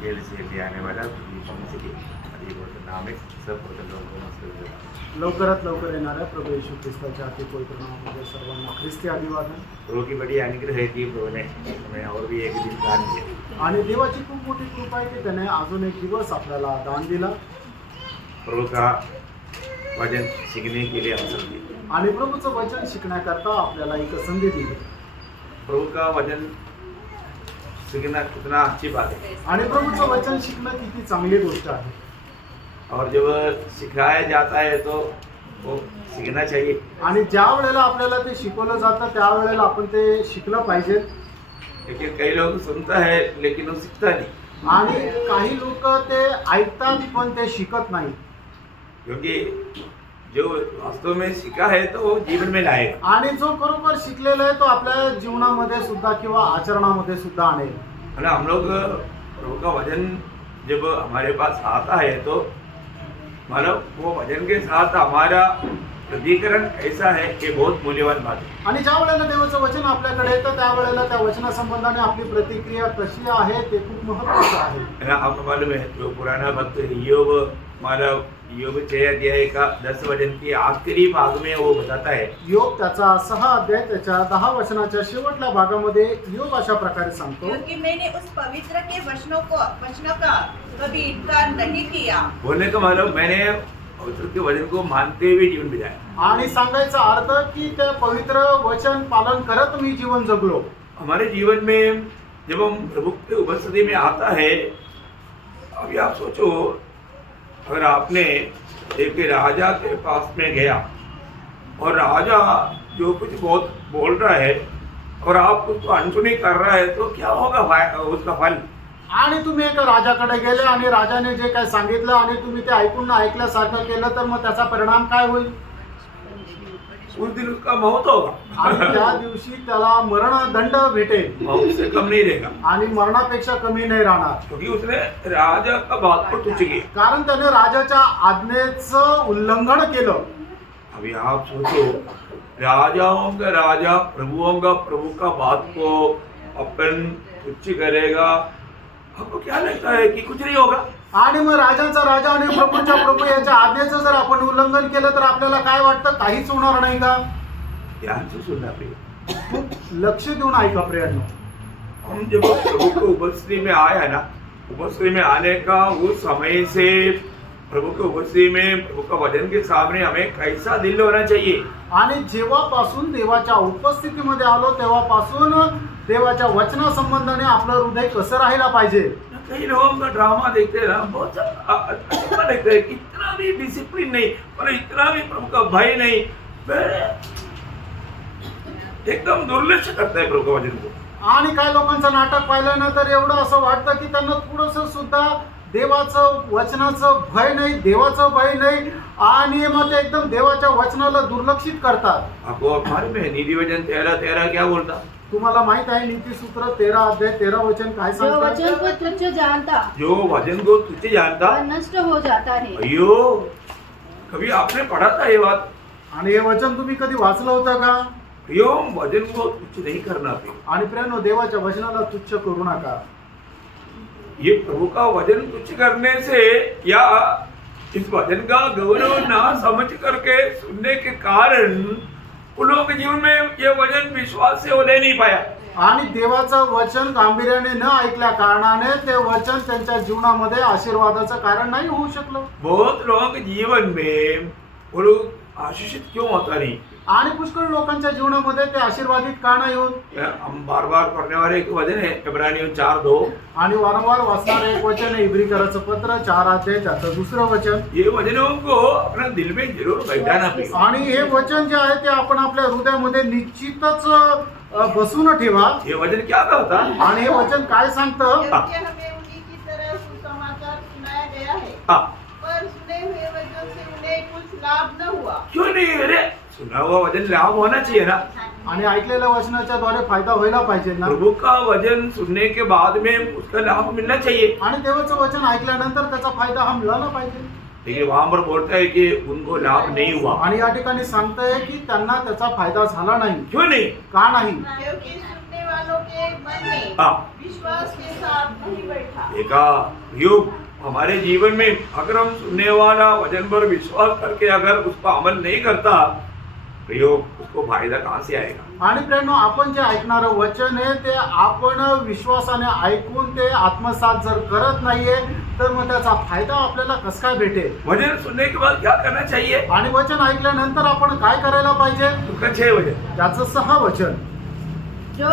Gel से ले आने वाला यीशु के बहुत नाम है सब लोगों को लवकरात लवकर येणाऱ्या प्रभू येशू ख्रिस्ताच्या अति पवित्र नावामध्ये सर्वांना ख्रिस्ती अभिवादन. प्रभु की बड़ी अनुग्रह है कि प्रभु ने हमें और भी एक दिन दान दिया. आणि देवाची खूप मोठी कृपा आहे की त्याने अजून एक दिवस आपल्याला दान दिला. प्रभु का वचन सीखने के लिए अवसर दिया. आणि प्रभूचं वचन शिकण्याकरता आपल्याला एक संधी दिली. प्रभु का वचन सीखना कितना अच्छी बात है. आणि प्रभूचं वचन शिकणं किती चांगली गोष्ट आहे. और जब सिखाया जाता है तो वो सीखना चाहिए. आणि ज्या वेळेला आपल्याला ते शिकवलं जातं त्यावेळेला आपण ते शिकलं पाहिजे. लेकिन कई लोग सुनता है लेकिन वो सीखता नहीं. आणि काही लोक ते ऐकतात पण ते शिकत नाही. क्योंकि जो वास्तव में सीखा है तो वो जीवन में लाएगा. आणि जो बरोबर शिकलेला आहे तो आपल्या जीवनामध्ये सुद्धा किंवा आचरणामध्ये सुद्धा आणेल. है ना. हम लोग प्रभु का वचन जब हमारे पास आता है तो हमारा वो वचन के साथ हमारा प्रतिकरण कैसा है ये बहुत मूल्यवान बात है. आणि ज्या वेळेला देवाचं वचन आपल्याकडे येतं त्यावेळेला त्या वचनासंबंधाने आपली प्रतिक्रिया कशी आहे ते खूप महत्त्वाचं आहे. है ना. आपको मालूम है जो पुराना भक्त योग हमारा योग 6 अध्याय का 10 वचन की आखिरी भाग में वो बताता है. योग त्याचा 6 अध्याय त्याच्या 10 वचनाच्या शेवटल्या भागामध्ये योग अशा प्रकारे सांगतो. क्योंकि मैंने उस पवित्र के वचनों का कभी इनकार नहीं किया. बोलने का मतलब मैंने पवित्र के वचन को मानते हुए जीवन बिताया. आणि सांगायचा अर्थ की त्या पवित्र वचन पालन करत मी जीवन जगलो. हमारे जीवन में जब हम प्रभु की उपस्थिति में आता है, अभी आप सोचो अगर आपने एक राजा के पास में गया और राजा जो कुछ बहुत बोल रहा है और आप उसको अनसुनी कर रहा है तो क्या होगा उसका फल. आणि तुम्ही एका राजाकडे गेले आणि राजाने जे काय सांगितलं आणि तुम्ही ते ऐकून ऐकल्यासारखं केलं तर मग त्याचा परिणाम काय होईल. उस दिन उसका मौत होगा. आणि त्या दिवशी त्याला मरणदंड भेटेल. मौत से कम नहीं रहेगा. आणि मरणापेक्षा कमी नाही राहणार. क्योंकि उसने राजा का बात पर तुच्छ किया. कारण त्याने राजाच्या आज्ञेचं उल्लंघन केलं. अभी आप सोचो राजाओं का राजा प्रभुओं का प्रभु का बात को अपन तुच्छ करेगा, आपको क्या लगता है कि कुछ नहीं होगा. आणि मग राजाचा राजा आणि प्रभूच्या प्रभू याच्या आज्ञेचं जर आपण उल्लंघन केलं तर आपल्याला काय वाटतं काहीच होणार नाही का. ध्यान से सुनना प्रिय. खूप लक्ष देऊन ऐका प्रियांनो. हम जब प्रभु को उपस्थिति में आया ना, उपस्थिति में आने का उस समय से प्रभु की उपस्थिति में प्रभु का वचन के सामने हमें कैसा दिल होना चाहिए. आणि जेव्हापासून देवाच्या उपस्थितीमध्ये आलो तेव्हापासून देवाच्या वचना संबंधाने आपलं हृदय कसं राहायला पाहिजे. कई लोगों का ड्रामा देखते हैं ना, बहुत अच्छा लगता है. इतना भी डिसिप्लिन नहीं और इतना भी प्रभु का भय नहीं, एकदम दुर्लक्ष करता है प्रभु का वचन को. आणि काही लोकांचं नाटक पाहिलं ना तर एवढं असं वाटतं की त्यांना थोडंसं सुद्धा देवाचं वचनाचं भय नाही, देवाचं भय नाही आणि मग ते एकदम देवाच्या वचनाला दुर्लक्षित करतात. आपको हमारे में नीति वचन 13:13 क्या बोलता. तुम्हाला माहित आहे नीतिसूत्र 13 अध्याय 13 वचन काय जो सांगतात. वचन को तुच्छ जानता जो वचन को तुच्छ जानता वह नष्ट हो जाता है. अयो, कभी आपने पढ़ा था ये बात. आणि हे वचन तुम्ही कधी वाचलं होतं का. अयो, वचन को तुच्छ नहीं करना प्रिय. आणि प्रियांनो देवाच्या वचनाला तुच्छ करू नका. ये प्रभु का वचन तुच्छ करने से या इस वचन का गौरव ना समझ करके सुनने के कारण उन लोगों के जीवन में ये वचन विश्वास से वो ले नहीं पाया. आणि देवाचं वचन गांभीर्याने न ऐकल्या कारणाने ते वचन त्यांच्या जीवनामध्ये आशीर्वादाचं कारण नाही होऊ शकलं. बहुत लोगों के जीवन में वो लोग आशीषित क्यों होता नहीं. आणि पुष्कळ लोकांच्या जीवनामध्ये ते आशीर्वादित का नाही होत. हम बार बार पढ़ने वाले एक वचन है इब्रानियों 4:2. आणि वारंवार वाचणारे एक वचन आहे इब्रीकराचं पत्र 4 अध्याय त्याचं 2रं वचन. ये वचनों को अपना दिल में जरूर बैठाना चाहिए. आणि हे वचन जे आहे ते आपण आपल्या हृदयामध्ये निश्चितच बसून ठेवा. ये वचन क्या कहता. आणि हे वचन काय सांगतं. क्योंकि हमें उन्हीं की तरह सुसमाचार सुनाया गया है, हाँ, पर सुने हुए वचन से उन्हें कुछ लाभ न हुआ. क्यों नहीं. अरे सुना हुआ वचन लाभ होना चाहिए ना. आणि ऐकलेल्या वचनाच्या द्वारे फायदा व्हायला पाहिजे ना. प्रभु का वचन सुनने के बाद में उसका लाभ मिलना चाहिए. आणि देवाचं वचन ऐकल्यानंतर त्याचा फायदा हा मिळाला पाहिजे. लेकिन वहां पर बोलता है कि उनको लाभ नहीं हुआ. आणि या ठिकाणी सांगतंय की त्यांना त्याचा फायदा झाला नाही. क्यों नहीं. का नाही. क्योंकि सुनने वाले वालों के मन में हाँ। विश्वास के साथ नहीं बैठा। देखा योग हमारे जीवन में अगर हम सुनने वाला वचन पर विश्वास करके अगर उस पर अमल नहीं करता तो योग उसको फायदा कहाँ से आएगा। आणि प्रेरणो आपण जे ऐकणारं वचन आहे ते आपण विश्वासाने ऐकून ते आत्मसात जर करत नाहीये तर मग त्याचा फायदा आपल्याला कसा काय भेटेल। वचन सुनने के बाद क्या करना चाहिए। आणि वचन ऐकल्यानंतर आपण काय करायला पाहिजे। उसका 6 वचन त्याचं 6 वचन जो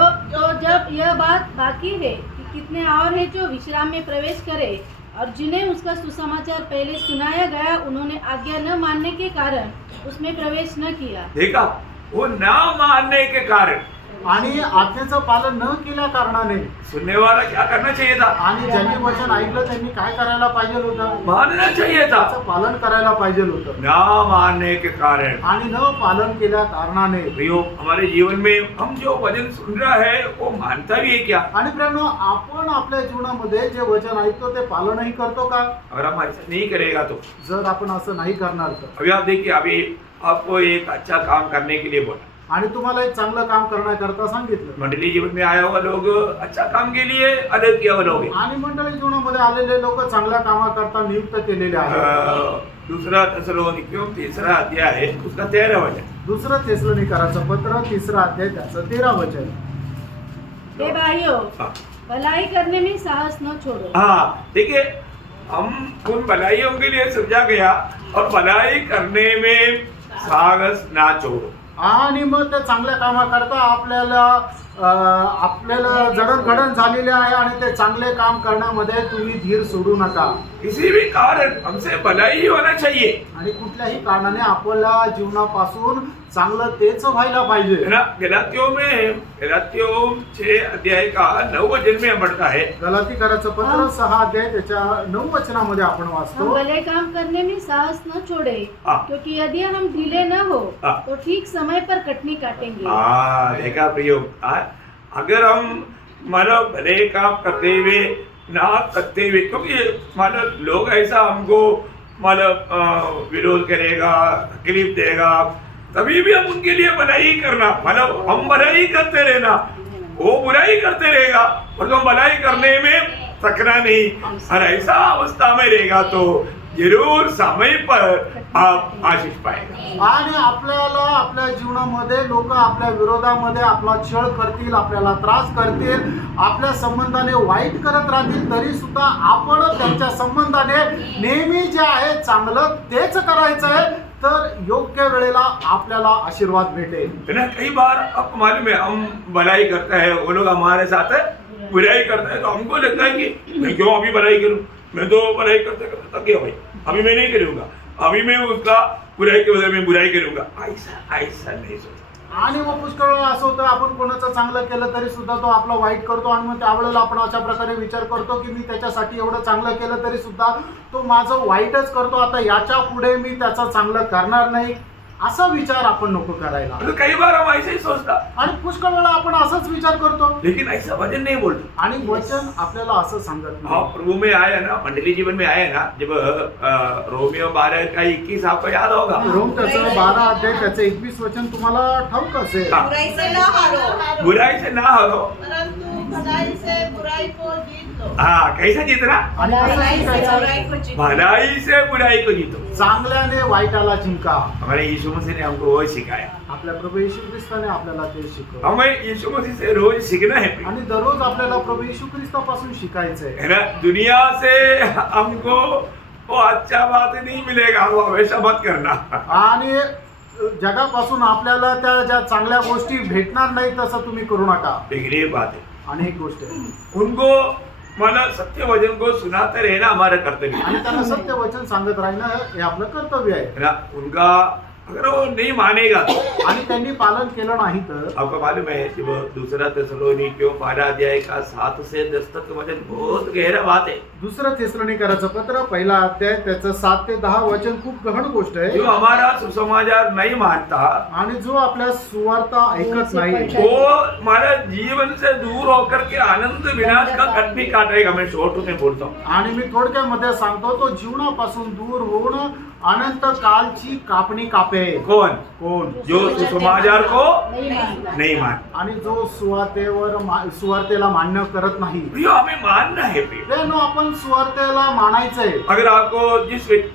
जब यह बात बाकी है कि कितने और है जो विश्राम में प्रवेश करे और जिन्हें उसका सुसमाचार पहले सुनाया गया उन्होंने आज्ञा न मानने के कारण उसमें प्रवेश न किया। देखा वो ना मानने के कारण आणि आज्ञेचं पालन न केल्या कारणाने सुनने वाला क्या करना चाहिए था। आणि ज्यांनी वचन ऐकलं त्यांनी काय करायला पाहिजे होतं। मानना चाहिए था। त्याचं पालन करायला पाहिजे होतं। ना मानने के कारण आणि न पालन केल्या कारणाने प्रयोग हमारे जीवन में हम जो वचन सुन रहा है वो मानता भी है क्या। आणि प्रेरणो आपण आपल्या जीवनामध्ये जे वचन ऐकतो ते पालनही करतो का। अगर हम ऐसा नहीं करेगा तो जर आपण असं नाही करणार तर अभी आप देखिए अभी आपको एक अच्छा काम करने के लिए बोला आणि तुम्हाला एक चांगलं काम करण्याकरता सांगितलं मंडली जीवन में आया हुआ लोग अच्छा काम के लिए अलग किया हुआ लोग हैं। आणि मंडळी जीवनामध्ये आलेले लोक चांगल्या कामाकरता नियुक्त केलेले आहेत। दूसरा थेसलोनिकियों 3रा अध्याय है उसका 13 वचन। दुसरं थेसलोनिकराचं पत्र 3रा अध्याय त्याचं 13 वचन। हे भाइयों हाँ भलाई करने में साहस न छोड़ो। हाँ, देखिए हम उन भलाइयों के लिए समझा गया और भलाई करने में साहस ना छोड़ो। आणि मग त्या चांगल्या कामाकरता आपल्याला जडणघडण झालेले आहे आणि ते चांगले काम करण्यामध्ये तुम्ही धीर सोडू नका। किसी भी कारण हमसे भलाई ही होना चाहिए। आणि कुठल्याही कारणाने आपल्या जीवनापासून चांगलं तेच व्हायला पाहिजे। है ना। गलातियों 6 अध्याय का 9 वचन में पढ़ता है। गलातीकराचं पत्र 6 अध्याय त्याच्या 9 वचनामध्ये आपण हम वाचतो। भले काम करने में साहस न छोड़े हाँ। क्योंकि यदि हम ढीले न हो हाँ। तो ठीक समय पर कटनी काटेंगे। देखा प्रयोग। अगर हम मानो भले काम करते हुए ना करते हुए क्योंकि मानो लोग ऐसा हमको मतलब विरोध करेगा तकलीफ देगा तभी भी हम उनके लिए भलाई करना मतलब हम भलाई करते रहना वो बुराई करते रहेगा और तो भलाई करने में थकना नहीं और ऐसा अवस्था में रहेगा तो जरूर समय पर आप आशीष पाएगा। आणि आपल्याला आपल्या जीवनामध्ये लोक आपल्या विरोधामध्ये आपला छळ करतील, आपल्याला त्रास करतील, आपल्या संबंधाने वाईट करत राहतील, तरी सुद्धा आपण त्यांच्या संबंधाने नेहमी जे आहे चांगलं तेच करायचं आहे तर योग्य वेळेला आपल्याला आशीर्वाद भेटेल। ना कई बार आपको मालूम है हम भलाई करते हैं वो लोग हमारे साथ बुराई करते हैं तो हमको लगता है कि मैं क्यों अभी भलाई करूं, मैं तो भलाई करते करते थक गया भाई, अभी मैं नहीं करूंगा, अभी मैं उसका बुराई के बदले में बुराई करूंगा। ऐसा नहीं सोचा। आणि मग पुष्कळ वेळा असं होतं आपण कोणाचं चांगलं केलं तरी सुद्धा तो आपला वाईट करतो आणि मग त्यावेळेला आपण अशा प्रकारे विचार करतो की मी त्याच्यासाठी एवढं चांगलं केलं तरी सुद्धा तो माझं वाईटच करतो, आता याच्या पुढे मी त्याचं चांगलं करणार नाही, असा विचार आपण नको करायला। तो कई बार हम ऐसे ही सोचता आणि पुष्कळ वेळा आपण असाच विचार करतो लेकिन ऐसा वचन नहीं बोलता। आणि वचन आपल्याला असं सांगत हाँ नाही। प्रभु में आया ना मंडली जीवन में आया ना जब रोमियो 12 का 21 आपको याद होगा। रोम त्याचं 12 अध्याय त्याचं 21 वचन तुम्हाला ठाऊक असेल। हाँ। बुराई से न हारो बुराई से ना हारो परंतु भलाई से बुराई को जीत लो। हाँ कैसे जीतना। आणि कसं भलाई से शिकायचं? बुराई को जीत लो। भलाई से बुराई को जीतो। चांगल्याने वाईटाला जिंका। हमारे यीशु मसीह ने हमको वो सिखाया। आपल्या प्रभू येशू ख्रिस्ताने आपल्याला ते शिकवलं हमें यीशु मसीह से रोज सीखना है आणि दररोज आपल्याला प्रभू येशू ख्रिस्तापासून शिकायचंय। है ना। दुनिया से हमको वो अच्छा बात नहीं मिलेगा वो हमेशा मत करना। आणि जगापासून आपल्याला त्या ज्या चांगल्या गोष्टी भेटणार नाही तसं तुम्ही करू नका। लेकिन ये बात है आणि एक गोष्ट आहे उनको मतलब सत्य वचन को सुनाते रहना हमारा कर्तव्य आणि है त्यांना सत्य वचन सांगत राहणं हे आपलं कर्तव्य आहे। ना। उनका अगर वो नहीं मानेगा तो आणि त्यांनी पालन केलं नाही तर आपको मालूम है जब 2 थेसलोनिकियों 12 अध्याय का 7 से 10 तक वचन बहुत गहरा बात है। दुसरं थेसलोनिकराचं पत्र 1 अध्याय त्याचं 7 ते 10 वचन खूप गहन गोष्ट आहे। जो हमारा सुसमाचार नहीं मानता आणि जो आपल्या सुवार्ता ऐकत नाही वो हमारा जीवन से दूर होकर के आनंद विनाश का कटनी काटेगा। मैं शॉर्ट में बोलता हूँ। आणि मी थोडक्यामध्ये सांगतो तो जीवनापासून दूर होऊन अनंत कालची कापणी कापे. कौन? कोण? जो सुसमाचार को नहीं मानता. नहीं मान. आणि जो सुवार्तेला मान्य करत नाही. प्रिय, हमें मानना है प्रिय. त्यानं आपण सुवार्तेला मानायचंय. अगर आपको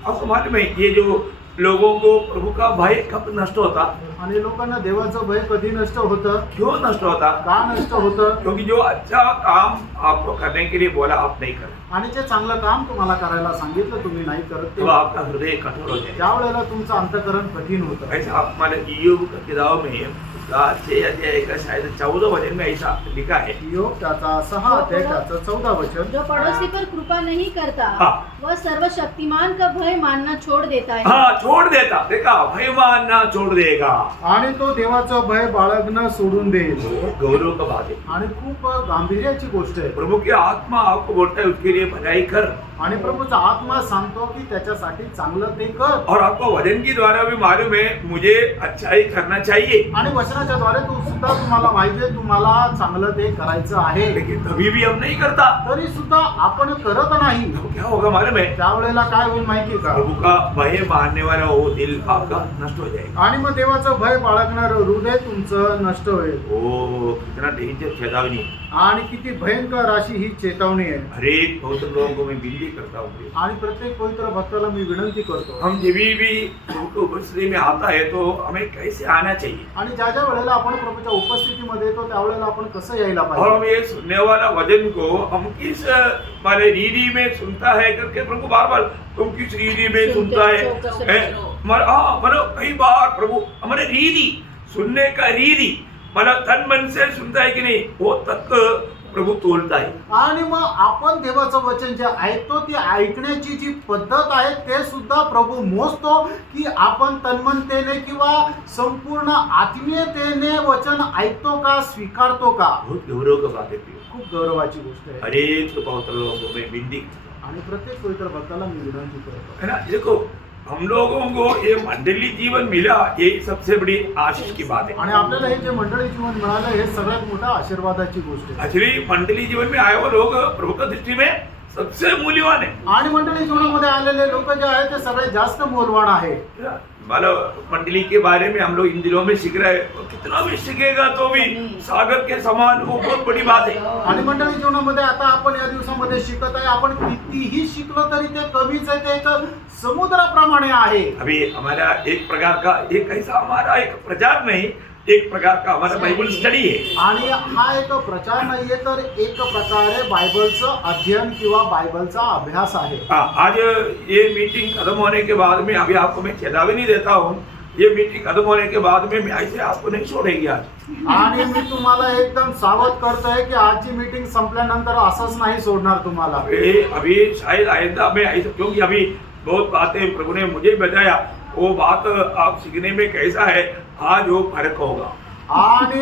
आपको मालूम है ये जो लोगों को प्रभु का भय कब नष्ट होता? आणि लोकांना देवाचं भय कधी नष्ट होतं? क्यों नष्ट होता? का नष्ट होतं? क्योंकि जो अच्छा काम आपको करने के लिए बोला आप नहीं कर, आणि जे चांगलं काम तुम्हाला करायला सांगितलं तुम्ही नाही करत तो ते आपका हृदय कठोर हो जाएगा. त्यावेळेला तुमचं अंतःकरण कठीण होतं. ऐसा आप हमारे ईयोब की किताब में 6 अध्याय का शायद 14 वचन में ऐसा लिखा है. योग त्याचा 6 अध्याय त्याचं 14 वचन. जो पड़ोसी पर कृपा नहीं करता हाँ. वह सर्वशक्तिमान का भय मानना छोड़ देता है. हाँ, छोड़ देता. देखा, भय मानना छोड़ देगा. आणि तो देवाचं भय बाळगणं सोडून देईल. गौरव का बात है. आणि खूप गांभीर्याची गोष्ट आहे. प्रभु की आत्मा आपको बोलता है उसके लिए भलाई कर. आणि प्रभूचा आत्मा सांगतो की त्याच्यासाठी चांगलं ते कर. और आपको वचन की द्वारा भी मालूम है मुझे अच्छाई करना चाहिए. आणि वचनाच्या द्वारे तो सुद्धा तुम्हाला माहिती आहे तुम्हाला चांगलं ते करायचं आहे. लेकिन तभी भी हम नहीं करता. तरी सुद्धा आपण करत नाही. तो क्या होगा मालूम है? त्यावेळेला काय होईल माहिती का? प्रभु का भय मानने वाला वो दिल आपका नष्ट हो जाएगा. आणि मग देवाचं भय बाळगणार हृदय तुमचं नष्ट होईल. ओ, कितना डेंजर चेतावनी. आणि किती भयंकर अशी ही चेतावणी आहे. हरेक पवित्र लोगों को मैं विनती करता हूँ, आणि प्रत्येक पवित्र भक्ताला मी विनंती करतो. हम जब भी प्रभु की उपस्थिति में आता है तो हमें कैसे आना चाहिए. आणि ज्या ज्या वेळेला आपण प्रभूच्या उपस्थितीमध्ये येतो त्यावेळेला आपण कसं यायला और पाहिजे. हम ये सुनने वाला वचन को हम किस हमारे रीति में सुनता है करके प्रभु बार बार तुम किस रीति में सुनता है. मतलब कई बार प्रभु हमारे रीति सुनने का रीति मतलब तन मन से सुनता है कि नहीं वो तक प्रभु तोलता है. आणि मग आपण देवाचं वचन जे ऐकतो ती ऐकण्याची जी पद्धत आहे ते सुद्धा प्रभू मोजतो की आपण तन्मनतेने किंवा संपूर्ण आत्मीयतेने वचन ऐकतो का, स्वीकारतो का. बहुत गौरव का बात है. खूप गौरवाची गोष्ट आहे. हरेक पवित्र लोगों को मैं विनती करता हूं. आणि प्रत्येक पवित्र भक्ताला मी विनंती करतो. है ना. देखो, हम लोगों को ये मंडली जीवन मिला ये सबसे बड़ी आशीष की बात है. आणि आपल्याला हे जे मंडळी जीवन मिळालं हे सगळ्यात मोठा आशीर्वादाची गोष्ट आहे. एक्चुअली मंडली जीवन में आए हुए लोग प्रभु की दृष्टि में सबसे मूल्यवान है. आणि मंडळी जीवनामध्ये आलेले लोक जे आहेत ते सगळ्यात जास्त मूल्यवान आहे. मतलब मंडली के बारे में हम लोग इन दिनों में सीख रहे हैं. कितना भी सीखेगा तो भी सागर के समान वो बहुत बड़ी बात है. आणि मंडळी जीवनामध्ये आता आपण या दिवसामध्ये शिकत आहे. आपण कितीही शिकलो तरी ते कमीच आहे. ते एक समुद्राप्रमाणे आहे. अभी हमारा एक प्रकार का एक ऐसा हमारा एक प्रचार नहीं, एक प्रकार का हमारा बाइबल स्टडी है. आणि हा एक प्रचार नाहीये तर एक प्रकारे बायबलचं अध्ययन किंवा बायबलचा अभ्यास आहे. आज ये मीटिंग खत्म होने के बाद में अभी आपको मैं चेतावनी देता हूँ. ये मीटिंग खत्म होने के बाद में मैं ऐसे आपको नहीं छोड़ेंगे आज. आणि मी तुम्हाला एकदम सावध करतोय की आजची मीटिंग संपल्यानंतर असंच नाही सोडणार तुम्हाला. अभी शायद आइंदा में ऐसा, क्योंकि अभी बहुत बातें प्रभु ने मुझे बताया वो बात आप सीखने में कैसा है आज वो फर्क होगा. आणि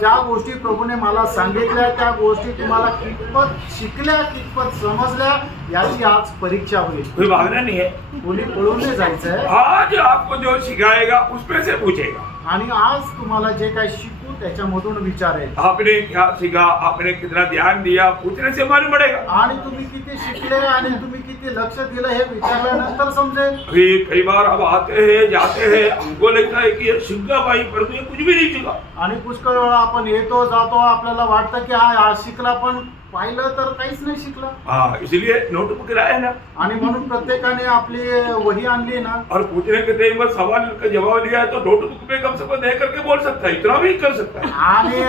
ज्या गोष्टी प्रभूने मला सांगितल्या त्या गोष्टी तुम्हाला कितपत शिकल्या, कितपत समजल्या याची आज परीक्षा होईल. कोई भागना नहीं है. कोणी पळून नाही जायचंय. आज आपको जो सिखाएगा उसमें से पूछेगा. आणि आज तुम्हाला जे काही शिकू त्याच्यामधून विचारेल. आपने क्या सीखा, आपने कितना ध्यान दिया, पूछने से मालूम पड़ेगा. आणि तुम्ही किती शिकले आणि तुम्ही किती लक्ष दिलं हे विचारल्यानंतर समजेल. अभी कई बार अब आते हैं जाते हैं हमको लगता है कि ये सीखा भाई, परंतु ये कुछ भी नहीं सीखा. आणि पुष्कळ वेळा आपण येतो जातो आपल्याला वाटतं की हा आज शिकला पण पाहिलं तर काहीच नाही शिकला. हाँ, इसलिए नोटबुक लाए ना आणि म्हणून प्रत्येकाने आपली वही आणली ना और पूछने के टाइम पर सवाल का जवाब दिया है तो नोटबुक में कम से कम दे करके बोल सकता है. इतना भी कर सकता है. आणि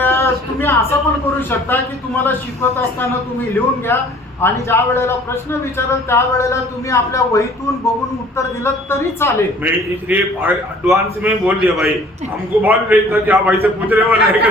तुम्ही असं पण करू शकता की तुम्हाला शिकवत असताना तुम्ही लिहून घ्या आणि ज्या वेळेला प्रश्न विचाराल त्या वेळेला तुम्ही आपल्या वहीतून बघून उत्तर दिलं तरी चालेल. मैं इसलिए एडवांस में बोल दिया भाई, हमको मालूम नहीं था कि आप ऐसे पूछने वाले हैं.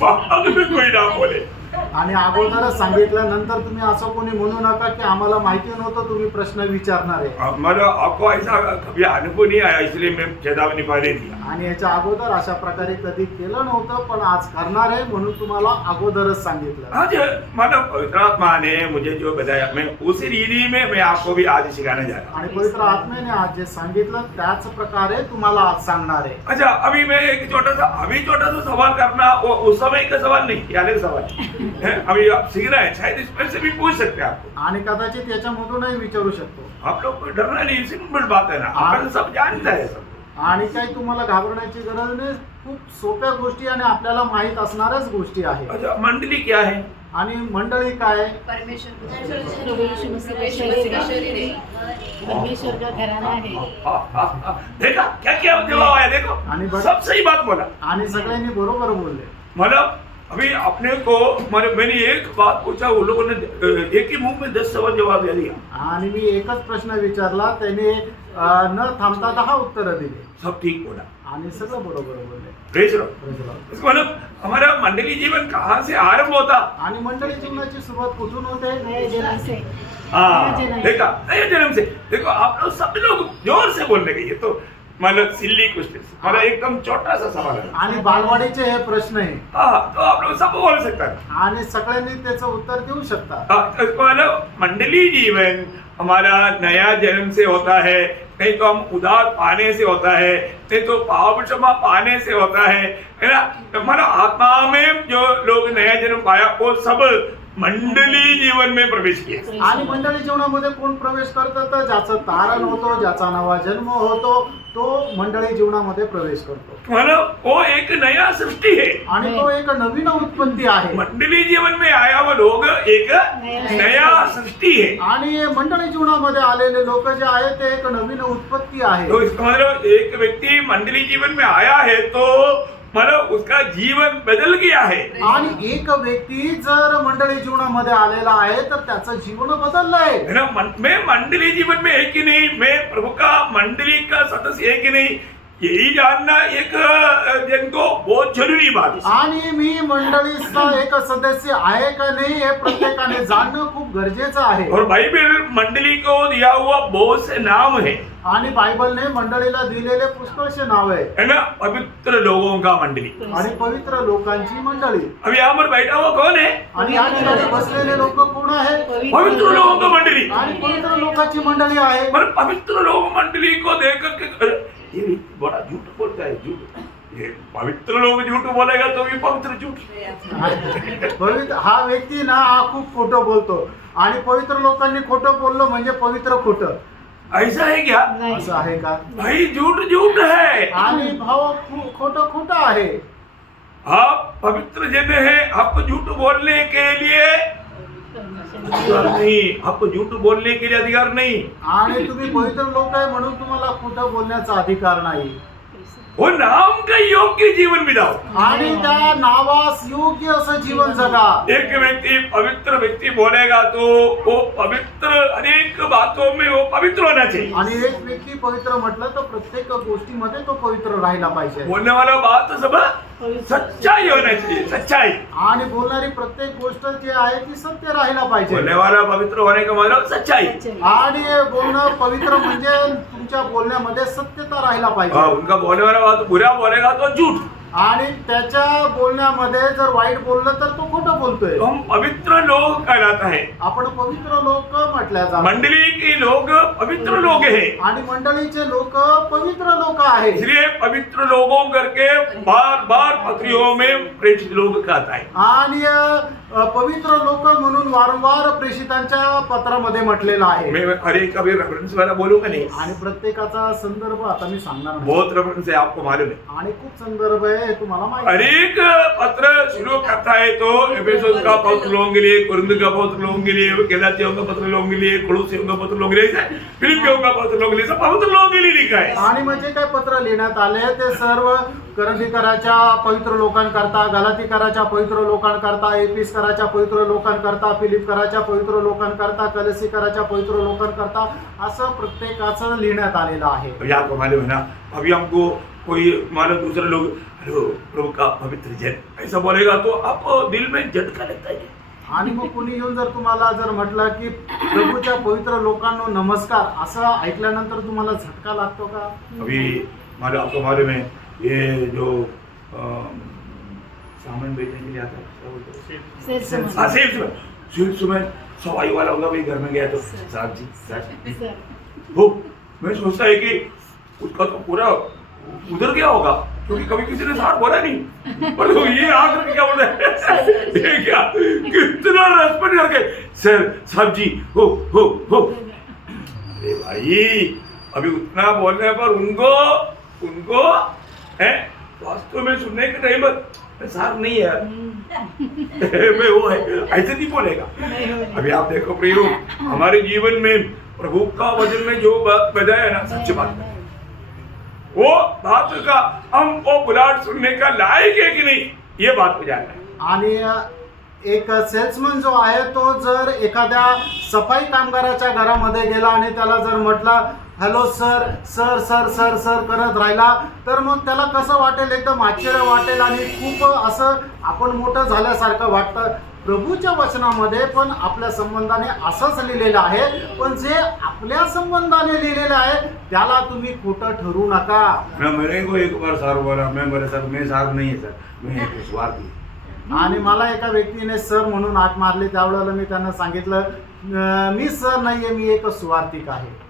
बाद में कोई ना बोले. आणि अगोदरच सांगितल्यानंतर तुम्ही असं कोणी म्हणू नका की आम्हाला माहिती नव्हतं तुम्ही प्रश्न विचारणार आहे. मतलब आपको ऐसा कभी अनुभव नहीं आया, इसलिए मैं चेतावनी पहले दिया. आणि याच्या अगोदर अशा प्रकारे कधी केलं नव्हतं पण आज करणार आहे म्हणून तुम्हाला अगोदरच सांगितलं. आज मतलब पवित्र आत्मा ने मुझे जो बताया मैं उसी रीति में मैं आपको भी आज सिखाने जा रहा हूँ. आणि पवित्र आत्म्याने आज जे सांगितलं त्याच प्रकारे तुम्हाला आज सांगणार आहे. अच्छा, अभी मैं एक छोटा सा सवाल करना, वो उस समय का सवाल नहीं, ये अलग सवाल है. है, अभी आप सीख रहे हैं, शायद इसमें से भी पूछ सकते हैं आपको। आणि कदाचित याच्यामधूनही विचारू शकतो. आप लोग को डरना नहीं, सिंपल बात है ना, अपन सब जानता है सब। आणि काही तुम्हाला घाबरण्याची गरज नाही. खूप सोप्या गोष्टी आणि आपल्याला माहीत असणाऱ्याच गोष्टी आहेत. अच्छा, मंडली क्या है? आणि मंडळी काय? प्रभु यीशु मसीह का शरीर है, परमेश्वर का घराना है. देखा क्या क्या जवाब आया, आणि देखो बस- सब सही बात बोला. आणि सगळ्यांनी बरोबर बोलले. मतलब अभी अपने को मैंने एक बात पूछा, उन लोगों ने एक ही मुंह में 10 सवाल जवाब दे दिया. आणि मी एकच प्रश्न विचारला, त्याने न थांबता 10 उत्तरं दिली सब ठीक बोला, आणि सगळं बरोबर बोलले. Praise Lord. इसका मतलब हमारा मंडली जीवन कहाँ से आरंभ होता? आणि मंडळी जीवनाची सुरुवात कुठून होते? नए जन्म से. हाँ, नया जन्म. देखा, नए जन्म से. देखो आप लोग सब लोग जोर से बोलने के, ये तो मतलब सिल्ली क्वेश्चन, मतलब एकदम छोटा सा सवाल है. आणि बालवाडीचे हे प्रश्न आहे हाँ, तो आप लोग सब बोल सकते हैं. आणि सगळ्यांनी त्याचं उत्तर देऊ शकतात. हाँ, तो इसका मतलब मंडली जीवन हमारा नया जन्म से होता है, नहीं तो हम उधार पाने से होता है, नहीं तो पाप क्षमा पाने से होता है ना. हमारा आत्मा में जो लोग नया जन्म पाया वो सब मंडली जीवन में प्रवेश किया. आणि मंडळी जीवनामध्ये कोण प्रवेश करतं? तर ज्याचं तारण होतो, ज्याचा नवा जन्म होतो, तो मंडळी जीवनामध्ये प्रवेश करतो. मतलब वो एक नया सृष्टि है. आणि तो एक नवीन उत्पत्ती आहे. मंडली जीवन में आया वो लोग एक नया सृष्टि है. आणि मंडळी जीवनामध्ये आलेले लोक जे आहेत ते एक नवीन उत्पत्ती आहे. तो इसका मतलब एक व्यक्ति मंडली जीवन में आया है तो मतलब उसका जीवन बदल गया है. आणि एक व्यक्ती जर मंडळी जीवनामध्ये आलेला आहे तर त्याचं जीवन बदललं आहे. है ना. मैं मंडली जीवन में है कि नहीं, मैं प्रभु का मंडली का सदस्य है कि नहीं, यही जानना एक जन को बहुत जरूरी बात है. आणि मी मंडळीचा एक सदस्य आहे का नाही हे प्रत्येकाने जाणणं खूप गरजेचं आहे. और बाइबल मंडली को दिया हुआ बहुत से नाम है. आणि बायबलने मंडळीला दिलेले पुष्कळशे नाव आहे. है ना. पवित्र लोगों का मंडली. आणि पवित्र लोकांची मंडळी. अभी यहाँ पर बैठा हुआ कौन है? आणि या ठिकाणी बसलेले लोक कोण आहे? पवित्र लोगों का मंडली. आणि पवित्र लोकांची मंडळी आहे. पर पवित्र लोग मंडली को देख करके ये भी बड़ा झूठ बोलता है. झूठ, ये पवित्र लोग झूठ बोलेगा तो भी पवित्र झूठ. पवित्र हा व्यक्ती ना हा खूप खोटं बोलतो आणि पवित्र लोकांनी खोटं बोललो म्हणजे पवित्र खोटं. ऐसा है क्या? असं आहे का? भाई झूठ झूठ है. आणि भाव खोटं खोटं आहे. आप पवित्र जन है, आपको झूठ बोलने के लिए अधिकार नहीं. आपको झूठ बोलने के लिए अधिकार नहीं. आणि तुम्ही पवित्र लोक आहे म्हणून तुम्हाला खोटं बोलण्याचा अधिकार नाही. वो नाम का योग्य जीवन बिताओ. आणि त्या नावास योग्य असं जीवन जगा. एक व्यक्ति पवित्र व्यक्ति बोलेगा तो वो पवित्र, अनेक बातों में वो पवित्र होना चाहिए. आणि एक व्यक्ती पवित्र म्हटलं तर प्रत्येक गोष्टीमध्ये तो पवित्र राहिला पाहिजे. बोलने वाला बात सब सच्चाई होना चाहिए. सच्चाई. आणि बोलणारी प्रत्येक गोष्ट जी आहे ती सत्य राहिला पाहिजे. बोलने वाला पवित्र होने का मतलब सच्चाई. आणि बोलणं पवित्र म्हणजे तुमच्या बोलण्यामध्ये सत्यता राहिला पाहिजे. उनका बोलने वाला बात बुरा बोलेगा तो झूठ. आणि त्याच्या बोलण्यामध्ये जर वाईट बोललं तर तो खोटं बोलतोय. हम पवित्र लोग कहलाता है. आपण पवित्र लोक म्हटल्या जातात. मंडली के लोग पवित्र लोग हैं. आणि मंडळीचे लोक पवित्र लोक आहेत. इसलिए पवित्र लोगों करके बार बार पत्रियों में प्रेषित लोग कहता है. आणि पवित्र लोक म्हणून वारंवार प्रेषितांच्या पत्रामध्ये म्हटलेलं आहे. मैं हर एक अभी रेफरेंस वाला बोलूंगा नहीं. आणि प्रत्येकाचा संदर्भ आता मी सांगणार नाही. बहुत रेफरेंस है, आपको मालूम है. आणि खूप संदर्भ आहे हे तुम्हाला माहिती आहे. अनेक पत्र शुरू करता है तो एफेसोस का पत्र लोगों के लिए, कुरिन्थ का पत्र लोगों के लिए, गलातियों का पत्र लोगों के लिए, कोलोसियों का पत्र लोगों के लिए, फिलिपियों का पत्र लोगों के लिए, सब पवित्र लोगों के लिए लिखा है. आणि म्हणजे काय पत्र लिहिण्यात आले ते सर्व करंथीकराच्या पवित्र लोकांकरता, गलातीकराच्या पवित्र लोकांकरता, एफिसकराच्या पवित्र लोकांकरता, फिलिपकराच्या पवित्र लोकांकरता, कलसीकराच्या पवित्र लोकांकरता असं प्रत्येकाचं लिहिण्यात आलेलं आहे. अभी आपको मालूम है ना, अभी हमको कोई मानो दूसरे लोग हेलो प्रभु का पवित्र जन ऐसा बोलेगा तो आप दिल में झटका लगता है. आणि मग कोणी येऊन जर तुम्हाला जर म्हटलं की प्रभूच्या पवित्र लोकांनो नमस्कार असं ऐकल्यानंतर तुम्हाला झटका लागतो का? अभी मालूम, आपको मालूम है ये जो सामान बेचने के लिए आता है, सेल्स में सवाई वाला होगा, भाई घर में गया तो साहब जी वो मैं सोचता है कि उसका तो पूरा उधर गया होगा. क्योंकि कभी किसी ने सार बोला नहीं, पर तो ये आकर के क्या बोलता है, ये क्या कितना रेस्पेक्ट करके सर साहब जी हो। अरे भाई अभी उतना बोलने पर उनको है वास्तव में सुनने का टाइम सार नहीं है मैं वो है, ऐसे नहीं बोलेगा। अभी आप देखो प्रियो, हमारे जीवन में प्रभु का वचन में जो बात बताया ना सच्ची बात है, वो बात का हम वो बुलाट सुनने का लायक है कि नहीं, ये बात को जानना है। आणि एक सेल्समन जो आहे तो जर एखाद्या सफाई कामगाराच्या घरामध्ये गेला आणि त्याला जर म्हटलं hello sir sir sir sir sir करत राहिला, तर मग त्याला कसं वाटेल, एकदम आश्चर्य वाटेल आणि खूप असं आपण मोठं झाल्यासारखं वाटतं। प्रभूच्या वचनामध्ये पण आपल्या संबंधाने असंच लिहिलेलं आहे, पण जे आपल्या संबंधाने लिहिलेलं आहे त्याला तुम्ही खोटं ठरू नका। मेरे को एक बार सार बोला, मैं सार नहीं है सर, मैं एक स्वार्थी। आणि मला एका व्यक्तीने सर म्हणून हाक मारली, त्यावेळेला मी त्यांना सांगितलं मी सर नाहीये, मी एक स्वार्थिक आहे।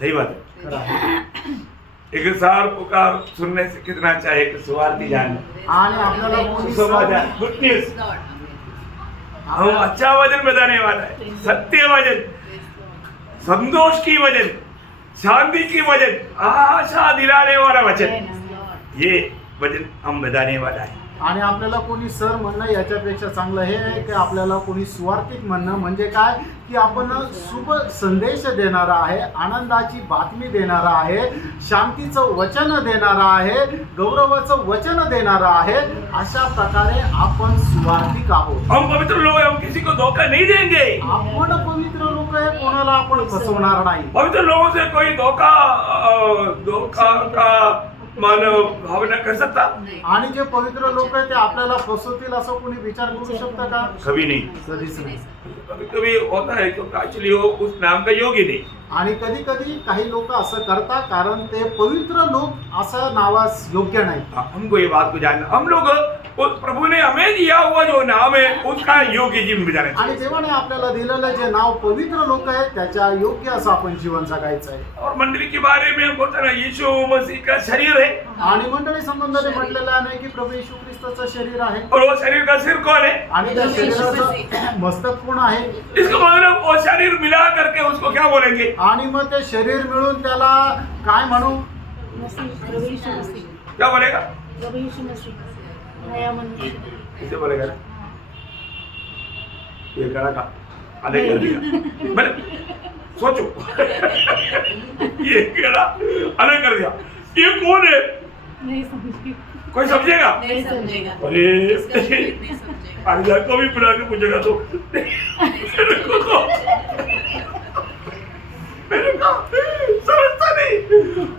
सही बात है। एक सार पुकार सुनने से कितना चाहे एक स्वार्थी जान। आणि आपल्याला कोणी समाधान, गुड न्यूज, हम अच्छा वचन बताने वाला है, सत्य वचन, संतोष की वचन, शांति की वचन, आशा दिलाने वाला वचन, ये वचन हम बताने वाला है। आणि आपल्याला कोणी सर म्हणणं याच्यापेक्षा चांगलं हे आहे की आपल्याला कोणी स्वार्थिक म्हणणं, म्हणजे काय की आपण शुभ संदेश देणारा आहे, आनंदाची बातमी देणारा आहे, शांतीचं वचन देणारा आहे, गौरवाचं वचन देणारा आहे, अशा प्रकारे आपण स्वार्थिक आहोत। हम पवित्र लोग हैं, हम किसी को धोखा नहीं देंगे। आपण पवित्र लोक आहे, कोणाला आपण फसवणार नाही। पवित्र लोगों से कोई धोखा का मानव भावना कर सकता आणि जे पवित्र लोक आहे ते आपल्याला फसवतील असं कोणी विचार करू शकतं का? कभी नहीं। कधीच नाही। कभी कभी होता है तो एक्चुअली वो उस नाम का योग्य नहीं। आणि कधी कधी काही लोक असं करतात कारण ते पवित्र लोक असं नावास योग्य नाही। हमको ये बात को जानना, हम लोग उस प्रभु ने हमें दिया हुआ जो नाम है उसका योग्य जीवन बिताना आणि देवाने आपल्याला दिलेलं जे नाव पवित्र लोक आहे त्याच्या योग्य असं आपण जीवन जगायचं आहे। और मंडली के बारे में हम बोलते हैं ना, यीशु मसीह का शरीर है, आणि मंडळी संबंधाने म्हटलेलं आहे की प्रभू येशू ख्रिस्ताचं शरीर आहे, और वो शरीर का सिर कौन है? आणि त्या शरीराचं मस्तक कोण आहे? इसका मतलब वो शरीर मिला करके उसको क्या बोलेंगे? आणि मग ते शरीर मिळून त्याला काय म्हणू? प्रभु यीशु मसीह, क्या बोलेगा? प्रभु यीशु मसीह, नया मनुष्य। इसे बोलेगा ना, ये गड़ा का अलग कर दिया। मैंने सोचो ये गड़ा अलग कर दिया, ये कौन है? नहीं समझी, कोई समझेगा? नहीं समझेगा, अरे इसका शरीर नहीं समझेगा। अरे को भी बुला के पूछेगा तो मेरे को समझता नहीं,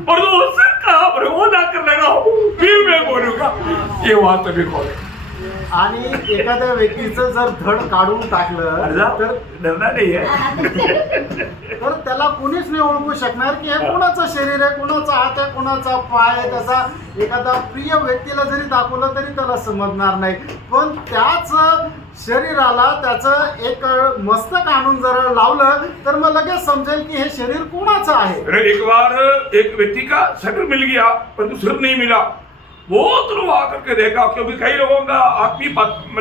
और तो उससे कहा पर वो ना कर लगा फिर मैं बोलूंगा ये बात तभी कौन है? आणि एखाद्या व्यक्तीचं जर धड काढून टाकलं तर डरना नहीं है। तर त्याला कोणीच नाही ओळखू शकणार की हे कोणाचं शरीर आहे, कोणाचा हात आहे, कोणाचा पाय आहे। त्याचा एखादा प्रिय व्यक्तीला जरी दाखवलं तरी त्याला समजणार नाही, पण त्याच शरीराला त्याचं एक मस्तक आणून जर लावलं तर मग लगेच समजेल की हे शरीर कोणाचं आहे। एक बार एक व्यक्ति का शरीर मिल गया परंतु सिर नहीं मिला, बहुत लोग आकर के देखा, क्योंकि कई लोगों का आत्मी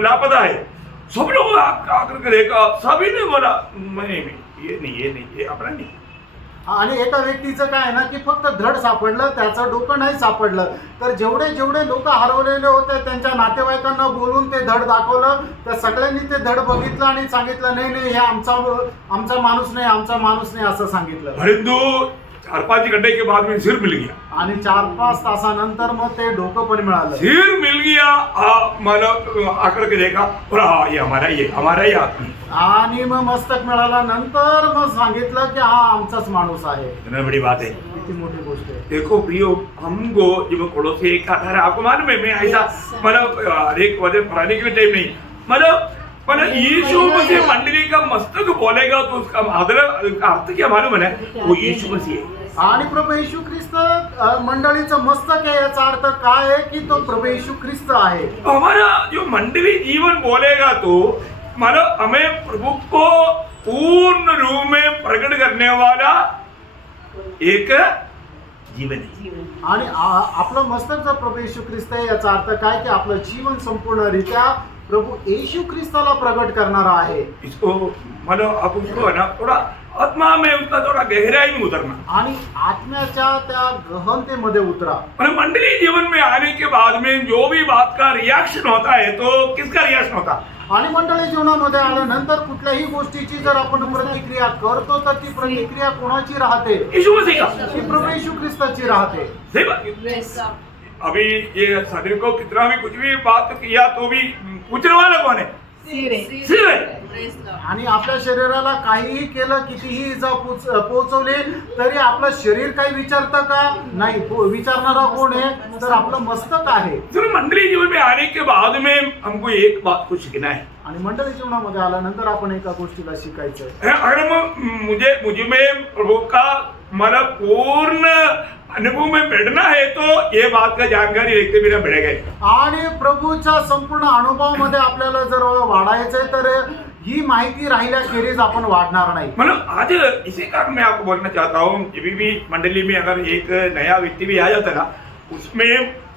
लापता है, सब लोग आकर के देखा, सभी ने बोला ये नहीं ये अपना नहीं। आणि एका व्यक्तीचं काय आहे ना की फक्त धड सापडलं, त्याचं डोकं नाही सापडलं, तर जेवढे जेवढे लोक हरवलेले होते त्यांच्या नातेवाईकांना बोलून ते धड दाखवलं, त्या सगळ्यांनी ते धड बघितलं आणि सांगितलं नाही नाही हे आमचा माणूस नाही, आमचा माणूस नाही असं सांगितलं। परंतु 4-5 घंटे के बाद में सिर मिल गया, आणि 4-5 तासानंतर मग ते डोकं पण मिळालं। सिर मिल गया, मतलब आकर के देखा और हाँ ये हमारा ही आदमी। आणि मग मस्तक मिळाला नंतर मग सांगितलं की हा आमचाच माणूस आहे। इतना बड़ी बात है, किती मोठी गोष्ट आहे। देखो प्रियो, हमको जब पड़ोसी एक आता है, आपको मालूम है मैं ऐसा मतलब एक वजह पढ़ाने के लिए टाइम नहीं, मतलब यीशु मसीह मंडली का मस्तक बोलेगा तो उसका अर्थ क्या मालूम है ना, वो यीशु मसीह है। आणि प्रभू येशू ख्रिस्त मंडळीचं मस्तक आहे, याचा अर्थ काय आहे की तो प्रभू येशू ख्रिस्त आहे। हमारा जो मंडली जीवन बोलेगा तो मतलब हमें प्रभु को पूर्ण रूप में प्रकट करने वाला एक जीवन आहे. आणि आपलं मस्तक जर प्रभू येशू ख्रिस्त आहे, याचा अर्थ काय की आपलं जीवन संपूर्णरित्या प्रभू येशू ख्रिस्ताला प्रगट करणारा आहे. इसको मतलब आप उसको है ना थोड़ा आत्मा में उसका थोड़ा गहराई में उतरना. आणि आत्म्याच्या त्या गहनतेमध्ये उतरा. मतलब मंडली जीवन में आने के बाद में जो भी बात का रिएक्शन होता है तो किसका रिएक्शन होता? आणि मंडळी जीवनामध्ये आल्यानंतर कुठल्याही गोष्टीची जर आपण प्रतिक्रिया करतो तर ती प्रतिक्रिया कोणाची राहते? यीशु मसीह का. ती प्रभू येशू ख्रिस्ताची राहते. सही बात. अभी ये शरीर को कितना भी कुछ भी बात किया तो भी पूछने वाला कौन है? सिर है. आणि आपल्या शरीराला काहीही केलं, कितीही इजा पोहोचवली तरी आपलं शरीर काही विचारतं का? नाही. विचारणारा कोण आहे? तर आपलं मस्तक आहे. तो मंडली जीवन में आने के बाद में हमको एक बात को सीखना है. आणि मंडळी जीवनामध्ये आल्यानंतर आपण एका गोष्टीला शिकायचं आहे. अगर मुझे में प्रभु का मतलब पूर्ण अनुभव में बैठना है तो ये बात का जानकारी लेके मेरा बढ़ेगा. आणि प्रभूच्या संपूर्ण अनुभवामध्ये आपल्याला जर वाढायचंय तर ही माहिती राहिल्याखेरीज आपण वाढणार नाही. मतलब आज इसी कारण मैं आपको बोलना चाहता हूँ, जब भी मंडली में अगर एक नया व्यक्ति भी आ जाता ना, उसमें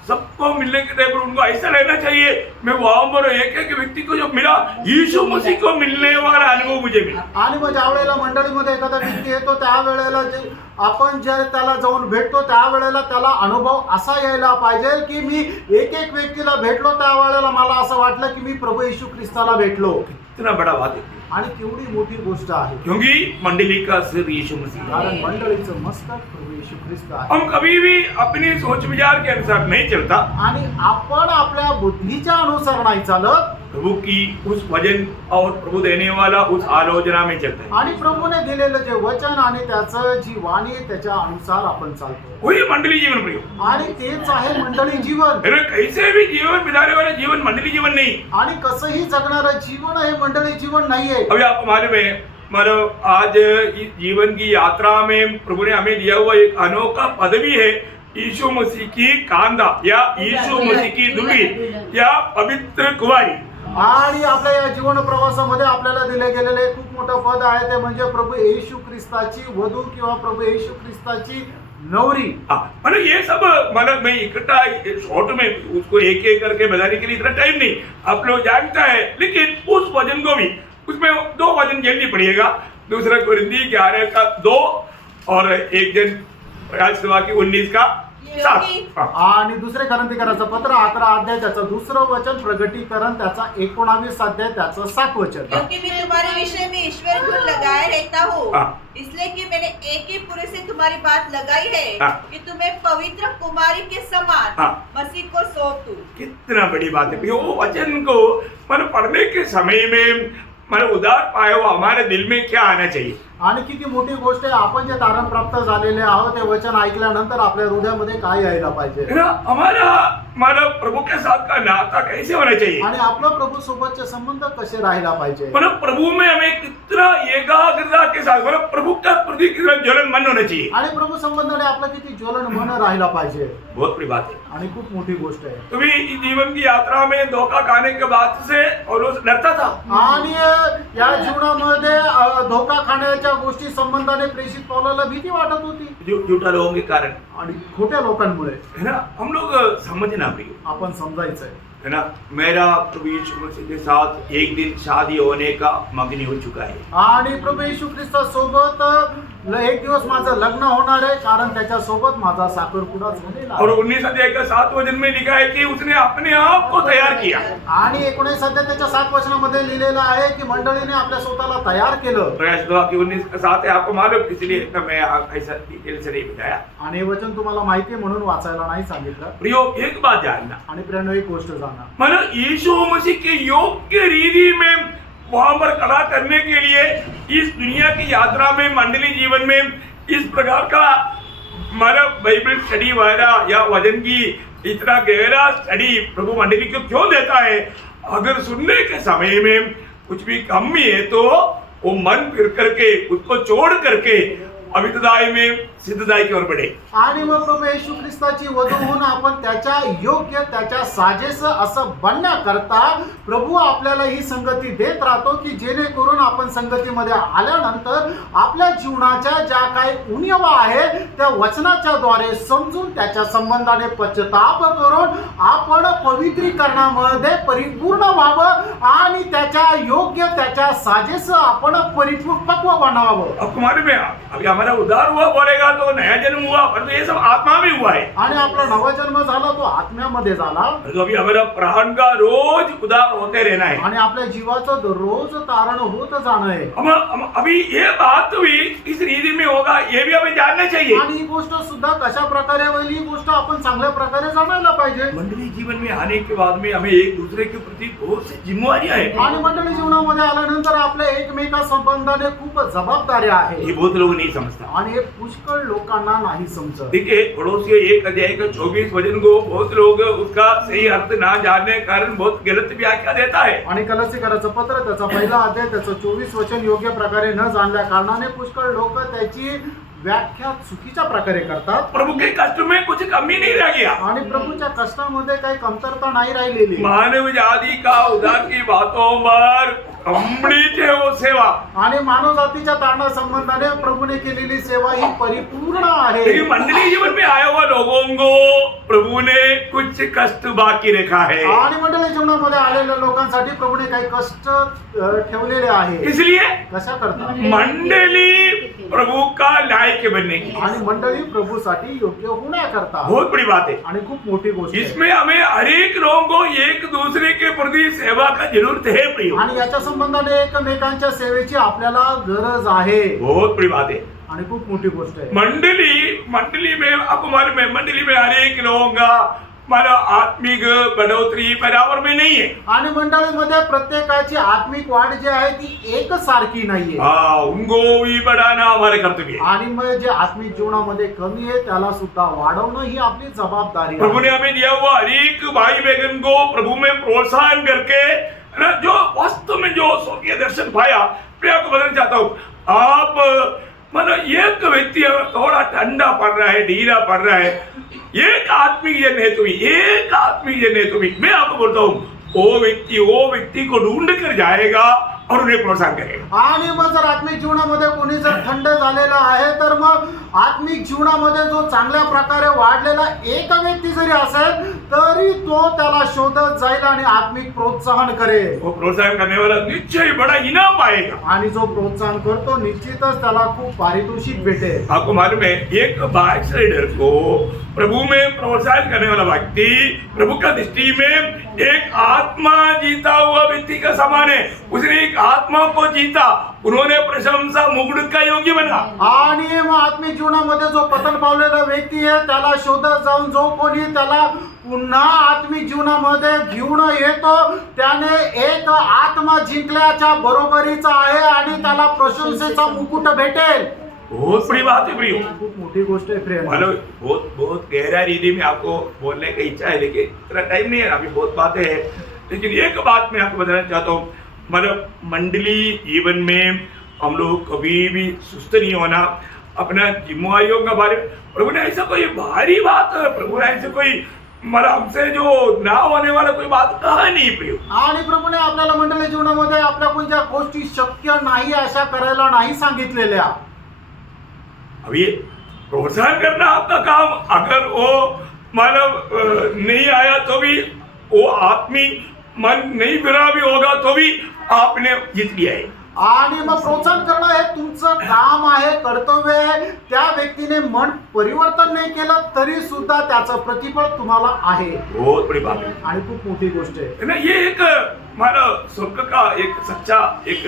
सबको मिलने के टाइम पर उनको ऐसा रहना चाहिए मैं वहां पर एक एक व्यक्ति को जो मिला यीशु मसीह को मिलने वाला अनुभव मुझे मिला. आणि मग ज्या वेळेला मंडळीमध्ये एखादा व्यक्ती येतो त्यावेळेला जे आपण जे त्याला जाऊन भेटतो त्यावेळेला त्याला अनुभव असा यायला पाहिजे की मी एक एक व्यक्तीला भेटलो त्यावेळेला मला असं वाटलं की मी प्रभू येशू ख्रिस्ताला भेटलो. इतना बड़ा बात है. आणि केवढी मोठी गोष्ट आहे. क्योंकि मंडली का सिर यीशु मसीह है. कारण मंडळीचं मस्तक प्रभू येशू ख्रिस्त आहे. हम कभी भी अपनी सोच विचार के अनुसार नहीं चलता. आणि आपण आपल्या बुद्धीच्या अनुसार नाही चालत, प्रभु की उस वचन और प्रभु देने वाला उस आलोचना में चलता है. आणि प्रभूने दिलेलं जे वचन आणि त्याचं जी वाणी त्याच्या अनुसार आपण चालतो. वही मंडली जीवन प्रिय. आणि तेच आहे मंडळी जीवन. कैसे भी जीवन बिताने वाला जीवन मंडली जीवन नहीं. आणि कसंही जगणारं जीवन हे मंडळी जीवन नाहीये. अभी आपको मालूम है मतलब आज इस जीवन की यात्रा में प्रभु ने हमें दिया हुआ एक अनोखा पदवी है यीशु मसीह की कांदा या यीशु मसीह की दुल्हन या पवित्र कुंवारी. आणि आपल्या या जीवन प्रवासामध्ये आपल्याला दिले गेलेले खूप मोठं पद आहे ते म्हणजे प्रभू येशू ख्रिस्ताची वधू किंवा प्रभू येशू ख्रिस्ताची नवरी. मतलब ये सब मतलब मैं इकट्ठा शॉर्ट में उसको एक एक करके बताने के लिए इतना टाइम नहीं, आप लोग जानता है. लेकिन उस वचन को भी उसमें 2 वचन जल्दी पढ़िएगा. दूसरा कोरिन्थी 11 का 2 और एक जन राजसभा की 19 का 7. आणि दुसरे कोरिन्थीकराचं पत्र 11 अध्याय त्याचं 2रं वचन, प्रगटीकरण त्याचा 19 अध्याय त्याचं 7 वचन. क्योंकि मैं तुम्हारे विषय में ईश्वर को लगाए रहता हूँ, इसलिए कि मैंने एक ही पुरुष से तुम्हारी बात लगाई है कि तुम्हें पवित्र कुमारी के समान मसीह को सौंप दूं. कितना बड़ी बात है. वो वचन को मतलब पढ़ने के समय में मतलब उदार पाया हुआ हमारे दिल में क्या आना चाहिए. आणि किती मोठी गोष्ट आहे, आपण जे तारण प्राप्त झालेले आहोत ते वचन ऐकल्यानंतर आपल्या हृदयामध्ये काय यायला पाहिजे. हमारा मतलब प्रभु के साथ का नाता कैसे होना चाहिए. आणि आपलं प्रभू सोबतचे संबंध कसे राहायला पाहिजे. मतलब प्रभु में हमें कितना एकाग्रता के साथ मतलब प्रभु का प्रति कितना ज्वलन मन होना चाहिए. आणि प्रभू संबंधाने आपलं किती ज्वलन मन राहायला पाहिजे. बहुत बड़ी बात है. आणि खूप मोठी गोष्ट आहे. तुम्ही इस जीवन की यात्रा में धोखा खाने के बाद से पौलुस डरता था. आणि या जीवनामध्ये धोका खाण्याच्या गोष्टी संबंधाने प्रेषित पौलाला भीती वाटत होती. झूठा लोगों के कारण आणि खोट्या लोकांमुळे. है ना. हम लोग समझना भी आपण समजायचंय है ना. मेरा प्रभु यीशु मसीह के साथ एक दिन शादी होने का मगनी हो चुका है. आणि प्रभू येशू ख्रिस्ता सोबत एक दिवस माझं लग्न होणार आहे कारण त्याच्या सोबत माझा साखरपुडा झालेला. और 19 अध्याय का 7 वचन में लिखा है कि उसने अपने आप को तैयार किया. आणि 19 अध्याय त्याच्या 7 वचनामध्ये लिहिलेलं आहे की मंडळीने आपल्या स्वतःला तैयार केलं. प्रयास 2 की 19 का 7 है. आपको मालूम, इसलिए मैं ऐसा डिटेल से नहीं बताया. आणि हे वचन तुम्हाला माहिती म्हणून वाचायला नाही सांगितलं. प्रियो एक बात जानना, आणि प्रियांनो एक गोष्ट जाणा, मतलब यीशु मसीह के योग्य रीति में वहां पर खड़ा करने के लिए इस दुनिया की यात्रा में मंडली जीवन में इस प्रकार का मतलब बाइबल स्टडी वगैरह या वचन की इतना गहरा स्टडी प्रभु मंडली को क्यों देता है. अगर सुनने के समय में कुछ भी कमी है तो वो मन फिर करके उसको छोड़ करके अभिदाय में सिद्धताई की ओर बढ़े। आणि मग प्रभू येशू ख्रिस्ताची वधू होऊन आपण त्याच्या योग्य त्याच्या साजेस असं बनण्याकरता प्रभू आपल्याला ही संगती देत राहतो की जेणेकरून आपण संगतीमध्ये आल्यानंतर आपल्या जीवनाच्या ज्या काही उणिवा आहे त्या वचनाच्या द्वारे समजून त्याच्या संबंधाने पश्चाताप करून आपण पवित्रीकरणामध्ये परिपूर्ण व्हावं आणि त्याच्या योग्य त्याच्या साजेस आपण परिपक्व बनावं। अब तुम्हारे में अभी हमारा उद्धार हुआ बोलेगा तो नया जन्म हुआ, पर ये सब आत्मा में हुआ है। आणि आपला नवा जन्म झाला तो आत्म्यामध्ये झाला तो अभी हमारा प्राण का रोज उद्धार होते रहना है। आणि आपल्या जीवाचं दररोज तारण होत जाणं आहे। हम अभी ये बात भी इस रीति में होगा, ये भी हमें जानना चाहिए। आणि ही गोष्ट सुद्धा कशा प्रकारे होईल ही गोष्ट आपण चांगल्या प्रकारे जाणायला पाहिजे। मंडली जीवन में आने के बाद में हमें एक दूसरे के प्रति बहुत सी जिम्मेवारियां है। आणि मंडळी जीवनामध्ये आल्यानंतर आपल्या एकमेका संबंधाने खूप जबाबदाऱ्या आहे ये बहुत लोग नहीं समझता। आणि हे पुष्कळ लोकांना नाही समजत। देखिए पड़ोसियों 1 अध्याय का 24 वचन को बहुत लोग उसका सही अर्थ ना जानने के कारण बहुत गलत व्याख्या देता है। आणि कलसीकराचं पत्र त्याचा पहिला अध्याय त्याचं 24 वचन योग्य प्रकारे न जाणल्या कारणाने पुष्कळ लोक त्याची व्याख्या चुकीच्या प्रकारे करतात। प्रभु के कष्ट में कुछ कमी नहीं रह गया। आणि प्रभूच्या कष्टामध्ये काही कमतरता नाही राहिलेली। मानव जाति का उद्धार की बातों पर कंप्लीट है वो सेवा। आणि मानव जातीच्या तारणा संबंधाने प्रभूने केलेली सेवा ही परिपूर्ण आहे। लेकिन मंडली जीवन में आए हुए लोगों को प्रभु ने कुछ कष्ट बाकी रखा है। आणि मंडळी जीवनामध्ये आलेल्या लोकांसाठी प्रभूने काही कष्ट ठेवलेले आहे। इसलिए कशा करता मंडली प्रभु का लायक बनने की आणि मंडळी प्रभूसाठी योग्य होण्याकरता बहुत बड़ी बात है। आणि खूप मोठी गोष्ट आहे। इसमें हमें हर एक लोगों को एक दूसरे के प्रति सेवा का जरूरत है प्रियो। आणि याच्या संबंधाने एकमेकांच्या सेवेची आपल्याला गरज आहे। बहुत बड़ी बात है। आणि खूप मोठी गोष्ट आहे। मंडली में आपको मालूम है, मंडली में हर एक लोगों का मानो आत्मिक बढ़ोतरी बराबर में नहीं है। आणि मंडळीमध्ये प्रत्येकाची आत्मिक वाढ जी आहे ती एक सारखी नाहीये। उनको भी बढ़ाना हमारे कर्तव्य है। आणि मग जे आत्मिक जीवनामध्ये कमी आहे त्याला सुद्धा वाढवणं ही आपली जबाबदारी प्रभु आहे। ने हमें दिया हुआ हर एक भाई बहन को प्रभु में प्रोत्साहन करके ना, जो वास्तव में जो स्वर्गीय दर्शन पाया, मैं आपको बताना चाहता हूँ। आप मतलब एक व्यक्ति थोड़ा ठंडा पड़ रहा है, ढीला पड़ रहा है, एक आत्मिक जन है तुम्हें, मैं आपको बोलता हूँ वो व्यक्ति को ढूंढ कर जाएगा और उन्हें प्रोत्साहन करेगा। आणि मग जर आत्मिक जीवनामध्ये कोणी जर थंड झालेला आहे तर मग आत्मिक जीवनामध्ये जो चांगल्या प्रकारे वाढलेला एक व्यक्ती जरी असेल तरी तो त्याला शोधत जाईल आणि आत्मिक प्रोत्साहन करेल। वो प्रोत्साहन करने वाला निश्चय बड़ा इनाम पाएगा। आणि जो प्रोत्साहन करतो निश्चितच त्याला खूप पारितोषिक भेटेल। आपको मालूम है, एक बाइक राइडर को प्रभु में प्रोत्साहन करने वाला व्यक्ति प्रभु का दृष्टि में एक आत्मा जीता हुआ व्यक्ति का समान है। उसने एक आत्मा को जीता, उन्होंने प्रशंसा मुकुट का योग्य बना। आणि मग आत्मिक जीवनामध्ये जो पतन पावलेला व्यक्ती आहे त्याला शोधत जाऊन जो कोणी त्याला पुन्हा आत्मिक जीवनामध्ये घेऊन येतो त्याने एक आत्मा जिंकल्याच्या बरोबरीचा आहे आणि त्याला प्रशंसेचा मुकुट भेटेल। बहुत बड़ी बात है प्रियो। खूप मोठी गोष्ट आहे प्रिय। मतलब बहुत गहरा रीति में आपको बोलने की इच्छा है, लेकिन इतना टाइम नहीं है, अभी बहुत बातें हैं। लेकिन एक बात मैं आपको बताना चाहता हूँ, मतलब मंडली जीवन में हम लोग कभी भी सुस्त नहीं होना। अपना जिम्मेवारियों का बारे में प्रभु ने ऐसा कोई भारी बात, प्रभु ने ऐसे कोई मतलब हमसे जो ना होने वाला कोई बात कहा नहीं प्रियो। आणि प्रभूने आपल्याला मंडळी जीवनामध्ये आपल्या कोणत्या गोष्टी शक्य नाही अशा करायला नाही सांगितलेल्या। अब ये प्रोत्साहन करना आपका काम, अगर वो मतलब नहीं आया तो भी वो आत्मिक मन नहीं बुरा भी होगा तो भी आपने जीत लिया है। आणि मग प्रोत्साहन करणं हे तुमचं काम आहे, कर्तव्य आहे। त्या व्यक्तीने मन परिवर्तन नाही केलं तरी सुद्धा त्याचं प्रतिफळ तुम्हाला आहे। बहुत बड़ी बात है आणि खूप मोठी गोष्ट आहे ना। ये एक हमारा स्वर्ग का एक सच्चा एक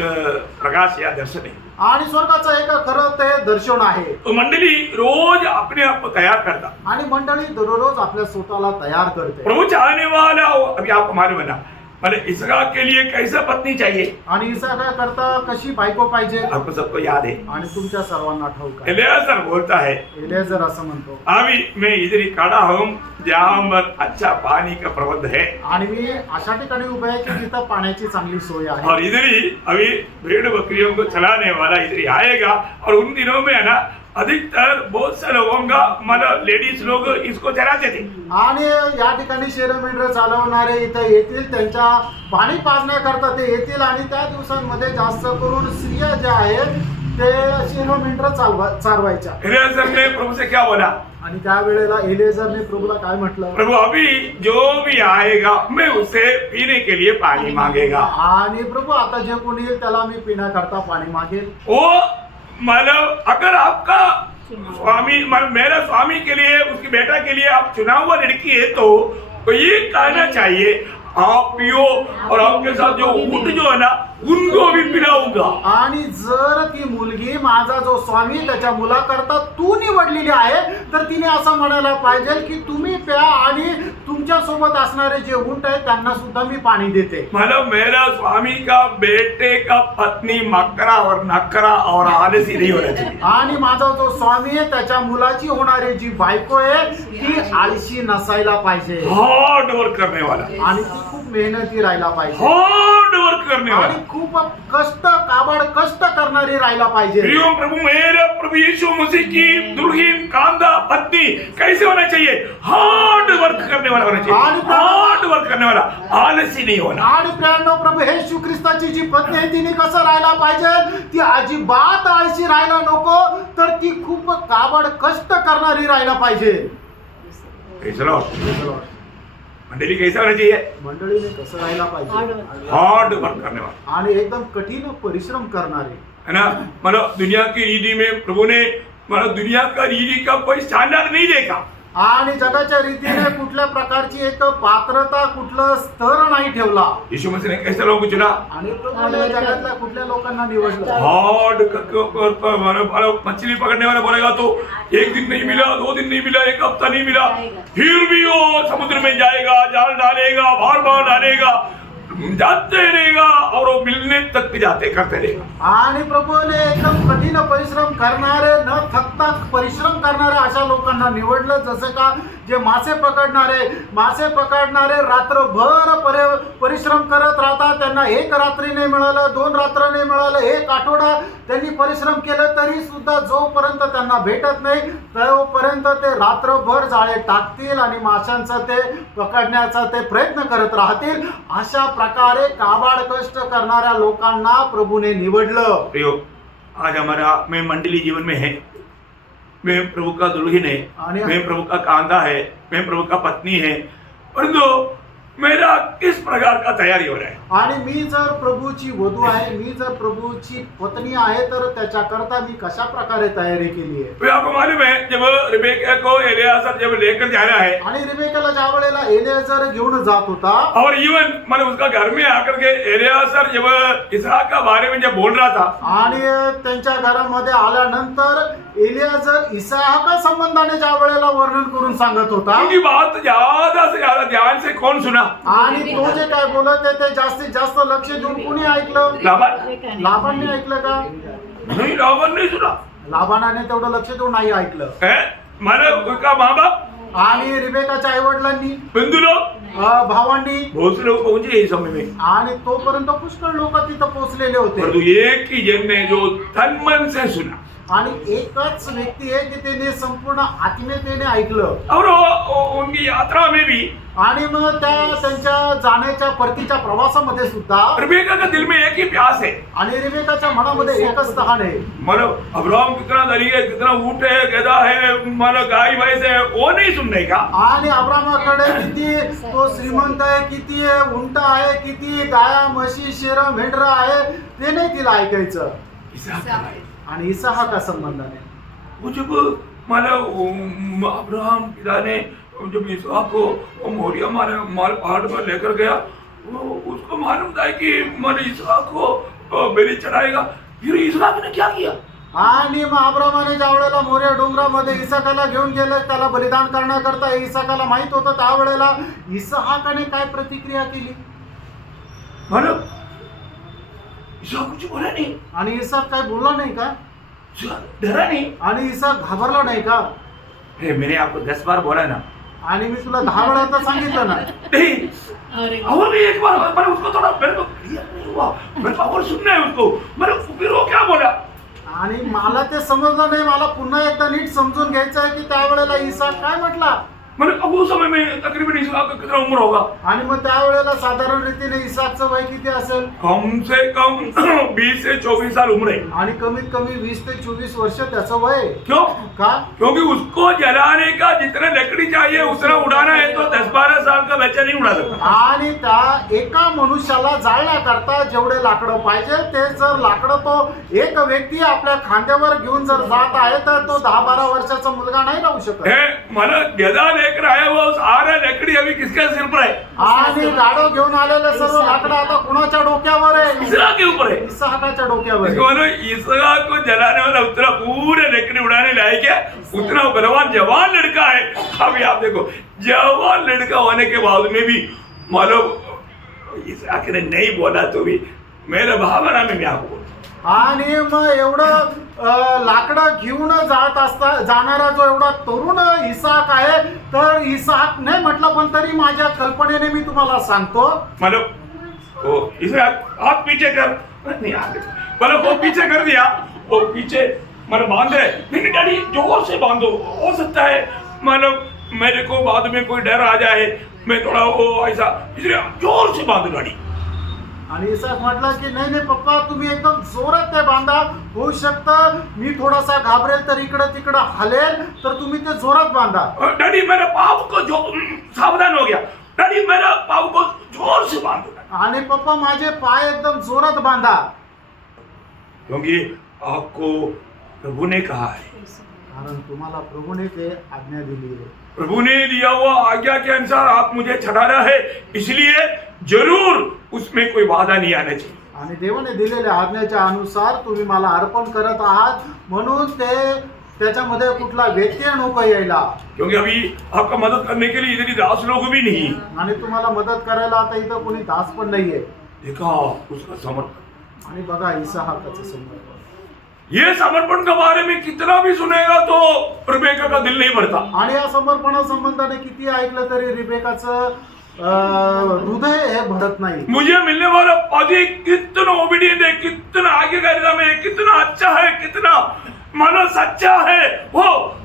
प्रकाश या दर्शन है। आणि स्वर्गाचं एक खरं ते दर्शन आहे। तो मंडली रोज अपने आप को तैयार करता, आणि मंडळी दररोज आपल्या स्वतःला तयार करते। प्रभु चाहने वाला हो। अभी आपको मालूम है ना, मतलब इसहाक के लिए कैसा पत्नी चाहिए, आणि इसहाका करता कशी बायको पाहिजे आपको सबको याद है। आणि तुमच्या सर्वांना ठाऊक आहे। एलियाजर बोलता है, एलियाजर असं म्हणतो, अभी मैं इधर ही खड़ा हूँ जहाँ पर अच्छा पानी का प्रबंध है, आणि मी अशा ठिकाणी उभे आहे की जिथं पाण्याची चांगली सोय आहे। और इधर ही अभी भेड़ बकरियों को चलाने वाला इधर ही आएगा, और उन दिनों में है ना अधिकतर बहुत से लोगों का मतलब लेडीज लोग इसको चलाते थे। आणि या ठिकाणी शेरमेंढर चालवणारे इथे येतील, त्यांच्या पाणी पाजण्याकरता ते येतील आणि त्या दिवसांमध्ये जास्त करून स्त्रिया ज्या आहेत ते शेरमेंढर चालवायच्या. एलियाजर ने प्रभु से क्या बोला? आणि त्यावेळेला एलिएझरने प्रभूला काय म्हटलं? प्रभु अभी जो भी आएगा मैं उसे पीने के लिए पानी मांगेगा। आणि प्रभू आता जे कोणी येईल त्याला मी पिण्याकरता पाणी मागेल. वो मतलब अगर आपका स्वामी मेरा स्वामी के लिए उसकी बेटा के लिए आप चुना हुआ लड़की है तो ये कहना चाहिए आप पियो और आपके साथ जो ऊंट जो है ना उनको भी पिलाऊंगा. आणि जर ती मुलगी माझा जो स्वामी त्याच्या मुलाकरता तू निवडलेली आहे तर तिने असं म्हणायला पाहिजे की तुम्ही प्या आणि तुमच्या सोबत असणारे जे ऊंट आहेत त्यांना सुद्धा मी पाणी देते. मतलब मेरा स्वामी का बेटे का पत्नी मकरा और नकरा और आलसी नहीं होना चाहिए. आणि माझा जो स्वामी आहे त्याच्या मुलाची होणारी जी बायको आहे ती आळशी नसायला पाहिजे हार्ड वर्क करने वाला, आणि ती खूप मेहनती राहायला पाहिजे हार्ड वर्क करने वाला. आणि खूप काबाड कष्ट करणारी राहायला पाहिजे. प्रियो प्रभु मेरा प्रभु यीशु मसीह की दुल्हन कांदा पत्नी कैसे होना चाहिए? हार्ड वर्क करने वाला होना चाहिए, हार्ड वर्क करने वाला, आलसी नहीं होना. आणि प्रियांनो प्रभू येशू ख्रिस्ताची जी पत्नी आहे तिने कसं राहायला पाहिजे? ती अजिबात आळशी राहायला नको, तर ती खूप काबाड कष्ट करणारी राहायला पाहिजे. मंडली कैसा होना चाहिए? मंडळीने कसं राहायला पाहिजे? हार्ड वर्क करने वाला आणि एकदम कठीण परिश्रम करणारे है ना. मतलब दुनिया की रीति में प्रभु ने मतलब दुनिया का रीति का कोई स्टैंडर्ड नहीं देखा. आणि जगाच्या रीतीने कुठल्या प्रकारची एक पात्रता कुठलं स्तर नाही ठेवला. यीशु मसीह ने कैसे लोगों को चुना? आणि प्रभूने जगातल्या कुठल्या लोकांना निवडलं? हार्ड मछली पकड़ने वाला बोलेगा तो एक दिन नहीं मिला, 2 दिन नहीं मिला, 1 हफ्ता नहीं मिला, फिर भी वो समुद्र में जाएगा, जाल डालेगा, बार बार डालेगा, जाते रहेगा और वो मिलने तक भी जाते करते रहेगा. आणि प्रभूने एकदम कठीण परिश्रम करणारे न थकता परिश्रम करणारे अशा लोकांना निवडलं. जसं का जे मासे पकडणारे रात्रभर परिश्रम करत राहतात. त्यांना 1 रात्री नाही मिळालं, 2 रात्र नाही मिळालं, 1 आठवडा त्यांनी परिश्रम केलं तरी सुद्धा जोपर्यंत त्यांना भेटत नाही तोपर्यंत ते रात्रभर जाळे टाकतील आणि माशांचं ते पकडण्याचा ते प्रयत्न करत राहतील. अशा प्रकारे काबाड कष्ट करणाऱ्या लोकांना प्रभूने निवडलं. प्रियो आज हमारा मैं मंडली जीवन में है, मैं प्रभु का दुल्हन है, मैं प्रभु का कांदा है, मैं प्रभु का पत्नी है, परंतु मेरा किस प्रकार का तैयारी हो रहा है? आणि मी जर प्रभूची वधू आहे, मी जर प्रभूची पत्नी आहे तर त्याच्याकरता मी कशा प्रकारे तयारी केली आहे? तो आपको मालूम है जब रिबेका को एलियाजर जब लेकर जा रहा है आणि रिबेकाला ज्या वेळेला एलियाजर घेऊन जात होता और इवन मतलब उसका घर में आकर के एलियाजर जब इसहाक का बारे में जब बोल रहा था आणि त्यांच्या घरामध्ये आल्यानंतर एलियाजर इसहाका संबंधाने ज्या वेळेला वर्णन करून सांगत होता उनकी बात ज्यादा से ज्यादा ध्यान से कौन सुना? आणि तो जे काय बोलत आहे ते जास्तीत जास्त लक्ष देऊन कोणी ऐकलं? लाबानने ऐकलं का? नहीं, लाबान नहीं सुना. लाबानाने तेवढं लक्ष देऊन नाही ऐकलं. माने उसका माँ बाप आणि रिबेकाच्या आई वडिलांनी, बंधु लोग, भावांनी, बहुत से लोग पहुंचे इस समय में आणि तोपर्यंत पुष्कळ लोक तिथं पोहोचलेले होते. परंतु एक ही जन ने जो तन मन से सुना आणि एकच व्यक्ती आहे की त्याने संपूर्ण आत्मीयतेने ऐकलं. और उनकी यात्रा में भी आणि मग त्यांच्या जाण्याच्या परतीच्या प्रवासामध्ये सुद्धा रिबेका का दिल में एक ही प्यास है. आणि रिबेकाच्या मनामध्ये एकच तहान आहे. मतलब अब्राहम कितना धनी है, कितना ऊंट है, गधा है, मतलब गाय भैंस है, वो नहीं सुनने का. आणि अब्रामाकडे किती तो श्रीमंत आहे, किती उंट आहे, किती गाया म्हशी शेर मेंढर आहे ते नाही तिला ऐकायचं. आणि इसहाका संबंधाने जब मतलब अब्राहम पिता ने जब इसहाक को मोरिया माल पहाड़ पर लेकर गया, वो उसको मालूम था कि मन इसहाक को बलि चढ़ाएगा. फिर इसहाक ने क्या किया? आणि मग अब्रामाने ज्या वेळेला मोरिया डोंगरामध्ये इसहाकाला घेऊन गेलं त्याला बलिदान करण्याकरता इसहाकाला माहित होतं त्यावेळेला इसहाकाने काय प्रतिक्रिया केली? मतलब इसहाक कुछ बोला नहीं. आणि इसहाक काय बोलला नाही का? डरा नहीं. आणि इसहाक घाबरला नाही का? मैंने आपको 10 बार बोला ना. आणि मी तुला 10 वेळा तर सांगितलं ना. नहीं और भी एक बार मैंने उसको थोड़ा मेरे को क्लियर नहीं हुआ, मेरे को और सुनना है उसको. मैंने फिर वो क्या बोला? आणि मला ते समजलं नाही, मला पुन्हा एकदा नीट समजून घ्यायचं आहे की त्यावेळेला इसाक काय म्हटला. मतलब अब उस समय में तकरीबन इसहाक का कितना उम्र होगा? आणि मग त्यावेळेला साधारण रीतीने इसाकचं वय किती असेल? कम से कम 20 से 24 साल उम्र है. आणि कमीत कमी 20 ते 24 वर्ष त्याचं वय. क्यों? का? क्योंकि उसको जलाने का जितना लकड़ी चाहिए उतना उड़ाना है तो 10-12 साल का बच्चा नहीं उड़ा सकता. आणि त्या एका मनुष्याला जाळण्याकरता जेवढे लाकडं पाहिजे ते जर लाकडं तो एक व्यक्ती आपल्या खांद्यावर घेऊन जर जात आहे तर तो 10-12 वर्षाचा मुलगा नाही राहू शकत. है मला गदा लेकर आया हुआ सारा लकड़ी अभी किसके सिर पर है? आणि गाडो घेऊन आलेले सर्व लाकडं आता कुणाच्या डोक्यावर आहे? इसहाक के ऊपर है. इसाकाच्या डोक्यावर आहे. बोलो इसहाक को जलाने वाला उतना पूरे लकड़ी उड़ाने लायक है, उतना बलवान जवान लड़का है. अभी आप देखो जवान लड़का होने के बाद में भी मालूम इसहाक ने नहीं बोला तो भी मेरा भावना में मैं आपको. आणि मग एवढं लाकडं घेऊन जाणारा जो एवढा तरुण इसाक आहे, तर इसाक नाही म्हटलं पण तरी माझ्या कल्पनेने मी तुम्हाला सांगतो. मतलब ओ इसहाक हाथ पीछे कर नहीं आगे मतलब वो पीछे कर दिया, वो पीछे मतलब बांधे नहीं डैडी जोर से बांधो, हो सकता है मतलब मेरे को बाद में कोई डर आ जाए, मैं थोड़ा वो ऐसा इसलिए जोर से बांधो डैडी. आणि इसाक म्हटला की नाही नाही पप्पा तुम्ही एकदम जोरात ते बांधा, होऊ शकतं मी थोडासा घाबरेल तर इकडं तिकडं हलेल, तर तुम्ही ते जोरात बांधा. डैडी मेरे पाँव को जो सावधान हो गया, डैडी मेरा पाँव को जोर से बांधो. आणि पप्पा माझे पाय एकदम जोरात बांधा. क्योंकि आपको प्रभु ने कहा है, कारण तुम्हाला प्रभूने ते आज्ञा दिली आहे. प्रभु ने दिया हुआ आज्ञा के अनुसार आप मुझे छठाना है, इसलिए जरूर उसमें कोई बाधा नहीं आना चाहिए. आणि देवाने दिलेल्या आज्ञेच्या अनुसार तुम्ही मला अर्पण करत आहात म्हणून त्याच्यामध्ये कुठला व्यत्यय नको यायला. क्योंकि अभी आपका मदद करने के लिए इधर दास लोग भी नहीं. आणि तुम्हाला मदत करायला आता इथं कोणी दास पण नाहीये. देखा उसका समर्पण. आणि बघा इसाहाकाचं समर्पण. ये समर्पण के बारे में कितना भी सुनेगा तो रिबेका का दिल नहीं भरता. आणि या समर्पणासंबंधाने किती ऐकलं तरी रिबेकाचं हृदय हे भरत नाही. मुझे मिलने वाला पति कितना ओबीडियंट है, कितना आगे का रिदम है, कितना अच्छा है, कितना मानो सच्चा है, वो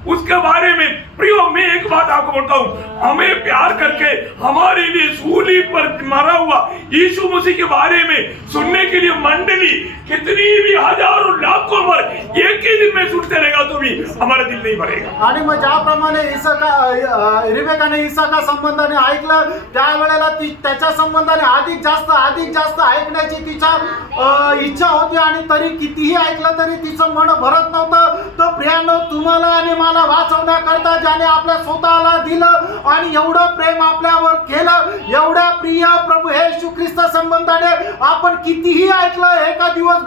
उसके बारे में प्रियो मैं एक बात आपको बोलता हूँ, हमें प्यार करके हमारे लिए सूली पर मरा हुआ यीशु मसीह के बारे में सुनने के लिए मंडली कितनी भी हजारों लाखों बार एक ही दिन में सुनते रहेगा तो भी हमारा दिल नहीं भरेगा. आणि मग ज्याप्रमाणे रिबेकाने इसाका संबंधाने ऐकलं त्यावेळेला ती त्याच्या संबंधाने अधिक जास्त ऐकण्याची तिच्या इच्छा होती. आणि तरी कितीही ऐकलं तरी तिचं मन भरत नव्हतं. तो प्रियानो तुम्हाला आणि मला वाचवण्याकरता ज्याने आपल्या स्वतःला दिलं आणि एवढं प्रेम आपल्यावर केलं, एवढ्या प्रिय प्रभू येशू ख्रिस्त संबंधाने आपण कितीही ऐकलं, एका दिवसभर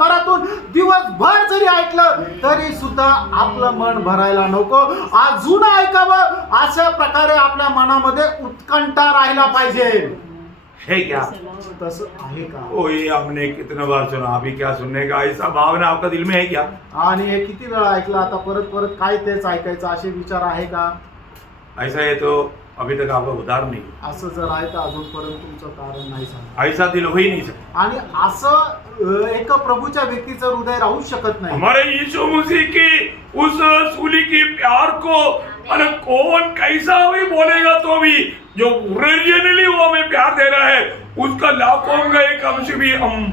जरी ऐकलं तरी सुद्धा आपलं मन भरायला नको, अजून ऐकावं अशा प्रकारे आपल्या मनामध्ये उत्कंठा राहिला पाहिजे. है क्या? तसं आहे का? ओ ये हमने कितना बार सुना, अभी क्या सुनने का ऐसा भावना आपका दिल में है क्या? आणि हे किती वेळा ऐकलं, आता परत काय तेच ऐकायचं असे विचार आहे का? ऐसा है तो अभी तक आपका उद्धार नहीं. असं जर आहे तर अजूनपर्यंत तुमचं कारण नाही सांगा. ऐसा दिल हो ही नहीं सकता. आणि असं एक प्रभूच्या व्यक्तीचं हृदय राहू शकत नाही. हमारे यीशु मसीह की उस सूली की प्यार को अरे कौन कैसा भी बोलेगा तो भी जो ओरिजिनली वो हमें प्यार दे रहा है उसका लाखों का एक अंश भी हम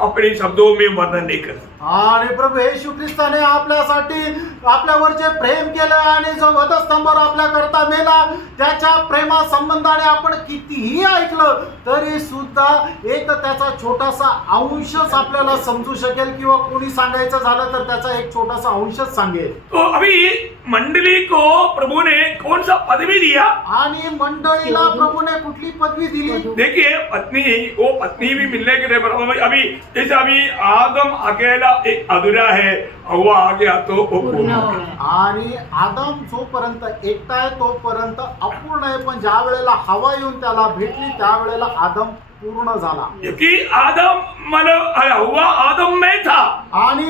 अपने शब्दों में वर्णन नहीं कर सकते. आणि प्रभू येशू ख्रिस्ताने आपल्यासाठी आपल्यावर जे प्रेम केलं आणि जो वधस्तंभावर आपल्याकरता मेला, त्याच्या प्रेमा संबंधाने आपण कितीही ऐकलं तरी सुद्धा एक त्याचा छोटासा अंशच आपल्याला समजू शकेल किंवा कोणी सांगायचं झालं तर त्याचा एक छोटासा अंशच सांगेल. तो अभी मंडली को प्रभु ने कौन सा पदवी दिया? आणि मंडळीला प्रभूने कुठली पदवी दिली? देखिए पत्नी भी मिलने के लिए अभी जैसे अभी आदम अकेला एक अधूरा है, हवा आ गया तो वो पूर्ण हो गया. आणि आदम जोपर्यंत एकटा आहे तोपर्यंत अपूर्ण आहे, पण ज्या वेळेला हवा येऊन त्याला भेटली त्यावेळेला आदम पूर्ण झाला. क्योंकि आदम मतलब हवा आदम में था, आणि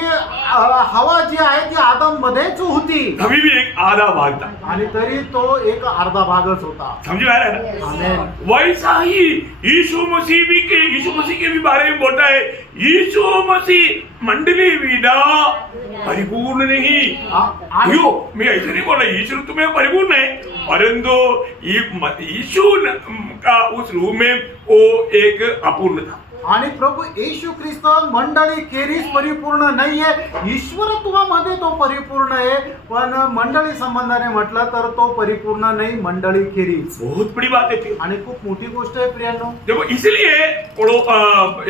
हवा जी आहे ती आदम मध्येच होती अभी भी एक आधा भाग था। आणि तरी तो एक अर्धा भागच होता. समझ में आ रहा है ना? आमेन. वैसा ही यीशु मसीह के भी बारे में बोलता है, यीशु मसीह मंडली विना परिपूर्ण नहीं। आणि क्यों? मैं ऐसे नहीं बोल रहा यीशु तुम्हें परिपूर्ण है, परंतु यीशु का उस रूप में वो एक अपूर्ण था। आणि प्रभू येशू ख्रिस्त मंडळी खेरीज परिपूर्ण नाहीये, ईश्वरत्वामध्ये तो परिपूर्ण आहे, पण मंडळी संबंधाने म्हटलं तर तो परिपूर्ण नाही मंडळी खेरीज. बहुत बड़ी बात है फिर। आणि खूप मोठी गोष्ट आहे प्रियांनो. देखो इसलिए पढ़ो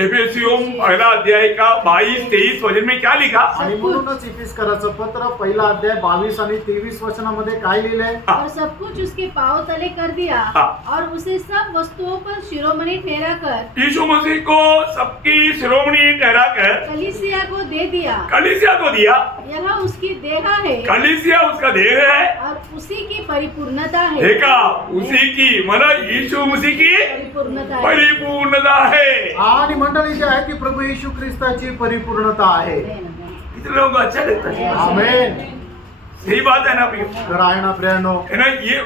एफेसियों पहला अध्याय का 22-23 वचन में क्या लिखा? आणि म्हणूनच इफिसकराचं पत्र पहिला अध्याय 22 आणि 23 वचनामध्ये काय लिहिलंय? और सब कुछ उसके पांव तले कर दिया और उसे सब वस्तुओं पर शिरोमणि ठहरा कर यीशु मसीह को सबकी शिरोमणि ठहराकर कलीसिया को दे दिया। कलीसिया को दिया। यह उसकी देह है कलीसिया उसका देह है और उसी की परिपूर्णता है। देखा, उसी की मतलब यीशु मसीह की परिपूर्णता है। परिपूर्णता है। आणि मंडळी जी आहे ती प्रभू येशू ख्रिस्ताची परिपूर्णता आहे. इतने लोगों को अच्छा लगता है। आमेन. सही बात है ना प्रिय? तर आहे ना प्रियांनो. है ना, ये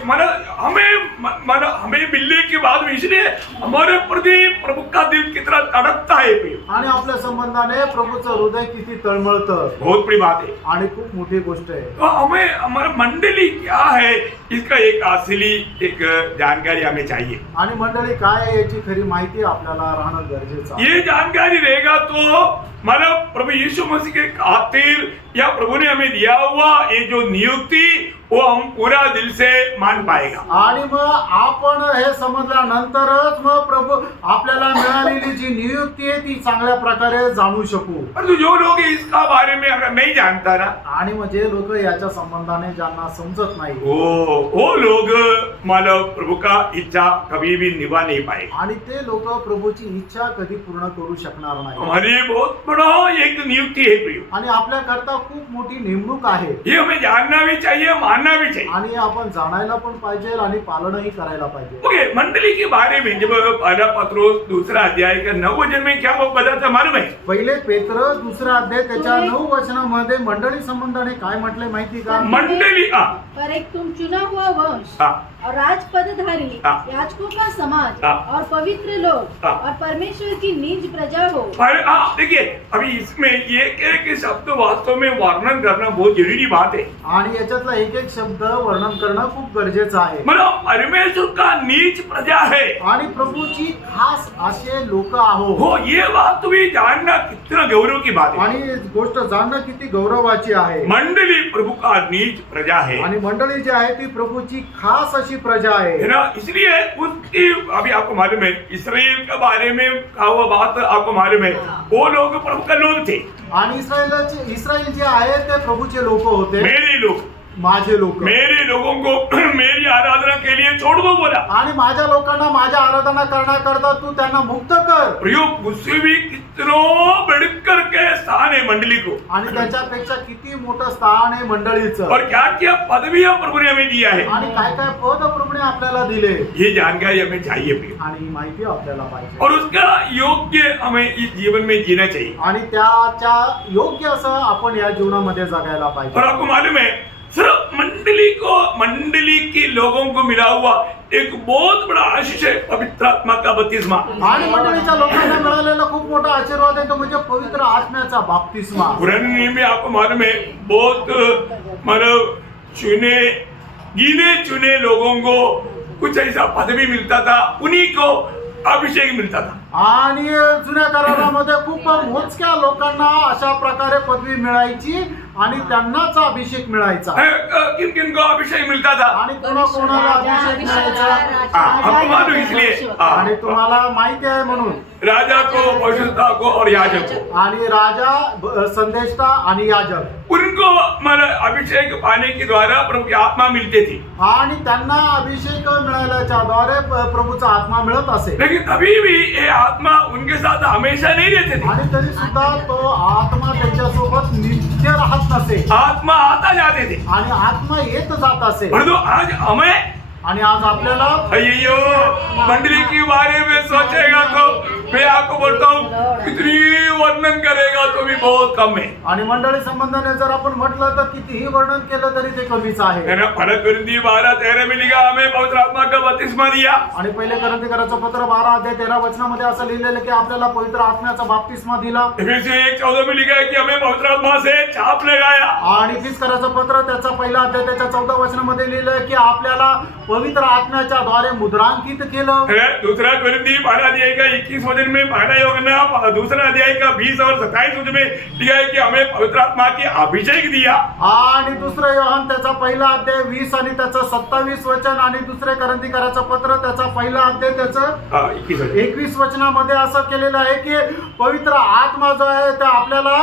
हमें मिलने के बाद में इसलिए हमारे प्रति प्रभु का दिल कितना तड़पता है प्रिय। आणि आपल्या संबंधाने प्रभूचं हृदय किती तळमळतं. बहुत बड़ी बात है। आणि खूप मोठी गोष्ट आहे. तो हमें हमारा मंडली क्या है इसका एक असली एक जानकारी हमें चाहिए। आणि मंडळी काय आहे याची खरी माहिती आपल्याला राहणं गरजेचं आहे. ये जानकारी रहेगा तो मतलब प्रभु यीशु मसीह के खातिर या प्रभु ने हमें दिया हुआ ये जो नियुक्ति वो हम पूरा दिल से मान पाएगा। आणि मग आपण हे समजल्यानंतरच मग प्रभू आपल्याला मिळालेली जी नियुक्ती आहे ती चांगल्या प्रकारे जाणू शकू. परंतु जो लोग इसका बारे में अगर नहीं जानता ना, आणि मग जे लोक याच्या संबंधाने ज्यांना समजत नाही वो लोग मतलब प्रभु का इच्छा कभी भी निभा नहीं पाएगा। आणि ते लोक प्रभूची इच्छा कधी पूर्ण करू शकणार नाही. हमारी बहुत बड़ा एक नियुक्ति है प्रियो। आणि आपल्या करता खूप मोठी नेमणूक आहे. ये हमें जानना भी चाहिए, मानना भी चाहिए। आणि आपण जाणायला पण पाहिजे आणि पालनही करायला पाहिजे. ओके, मंडली के बारे में जब पहला पत्रोस दूसरा अध्याय का 9 वचन में क्या वो बताता मालूम है? पहिले पेत्र दुसरा अध्याय त्याच्या 9 वचनामध्ये मंडळी संबंधाने काय म्हटलंय माहिती का? मंडली पर एक तुम चुना हुआ वंश और राजपदधारी याजकों का समाज और पवित्र लोग और परमेश्वर की निज प्रजा हो। देखिए, अभी इसमें ये एक शब्द वास्तव में वर्णन करना बहुत जरूरी बात है। आणि याच्यातला एक एक शब्द वर्णन करणं खूप गरजेचं आहे. मतलब परमेश्वर का नीच प्रजा है आणि प्रभूची खास असे लोक आहो. हो, ये बात भी जानना कितना गौरव की बात है। आणि गोष्ट जाणणं किती गौरवाची आहे. मंडली प्रभु का नीच प्रजा है आणि मंडळी जी आहे ती प्रभूची खास अशी प्रजा आहे. है ना, इसलिए उसकी अभी आपको मालूम है इस्राएल के बारे में कहा हुआ बात आपको मालूम है, वो लोग प्रभु का लोग थे। आणि इस्रायल जे आहे ते प्रभूचे लोक होते. मेरे लोग, माझे लोक. मेरे लोगों को मेरी आराधना के लिए छोड़ दो बोला। आणि माझ्या लोकांना माझ्या आराधना करण्याकरता तू त्यांना मुक्त कर. प्रयोग उससे भी कितनो बढ़कर के स्थान है मंडली को। आणि त्याच्यापेक्षा किती मोठं स्थान आहे मंडळीचं. और क्या क्या पदवियां प्रभु ने हमें दिया है, आणि काय काय पद प्रभूने आपल्याला दिले. ये जानकारी हमें चाहिए प्रिय। आणि ही माहिती आपल्याला पाहिजे. और उसका योग्य हमें इस जीवन में जीना चाहिए। आणि त्याच्या योग्य असं आपण या जीवनामध्ये जगायला पाहिजे. और आपको मालूम है सिर्फ मंडली के लोगों को मिला हुआ एक बहुत बड़ा आशीष है पवित्र आत्मा का बपतिस्मा। आणि मंडळीच्या लोकांना मिळालेला खूप मोठा आशीर्वाद आहे तो म्हणजे पवित्र आत्म्याचा बाप्तिस्मा. पुराने नियम में आपको मालूम है बहुत मतलब गिने चुने लोगों को कुछ ऐसा पदवी मिलता था, उन्हीं को अभिषेक मिलता था। आणि जुन्या करारामध्ये खूप मोजक्या लोकांना अशा प्रकारे पदवी मिळायची आणि त्यांनाच अभिषेक मिळायचा. किन किन को अभिषेक मिलता था? आणि कोणाकोणाला अभिषेक मिळायचा. आपको मालूम इसलिए आणि तुम्हाला माहिती आहे म्हणून राजा को, पवित्रता को और याजक को, आणि राजा, संदेष्टा आणि याजक उनको मतलब अभिषेक पाने के द्वारा प्रभु की आत्मा मिलती थी। आणि त्यांना अभिषेक मिळाल्याच्या द्वारे प्रभूचा आत्मा मिळत असे. लेकिन कभी भी ये आत्मा उनके साथ हमेशा नहीं रहते थे। आणि तरी सुद्धा तो आत्मा त्यांच्यासोबत नित्य राहत नसे. आत्मा आता जाते थे। आणि आत्मा येत जात असे. परंतु आज हमें आणि आज आपल्याला अय्यो मंडली के बारे में सोचेगा तो मैं आपको बोलता हूँ कितनी वर्णन करेगा तो भी बहुत कम है. आणि मंडळी संबंधाने जर आपण म्हटलं तर कितीही वर्णन केलं तरी ते कमीच आहे. है ना. फलक कुरिन्दी 12:13 में लिखा हमें पवित्र आत्मा का बपतिस्मा दिया. आणि पहिले कोरिन्थीकरांचं पत्र 12:13 मध्ये असं लिहिलेलं की आपल्याला पवित्र आत्म्याचा बाप्तिस्मा दिला. इफिसियों 1:14 में लिखा है कि हमें पवित्र आत्मा से छाप लगाया. आणि फिसकराचं पत्र त्याचा पहिला अध्याय त्याच्या 14 मध्ये लिहिलंय की आपल्याला पवित्र आत्म्याच्या द्वारे मुद्रांकित केलं. दूसरा कुरिन्दी 12:21 में पहला यूहन्ना दूसरा अध्याय का 20 और 27 में लिखा है कि हमें पवित्र आत्मा की अभिषेक दिया. आणि दुसरं योहान त्याचा पहिला अध्याय 20 आणि त्याचं 27 वचन आणि दुसरे कोरिन्थीकराचं पत्र त्याचा पहिला अध्याय त्याचं 21 वचनामध्ये असं केलेलं आहे की पवित्र आत्मा जो आहे ते आपल्याला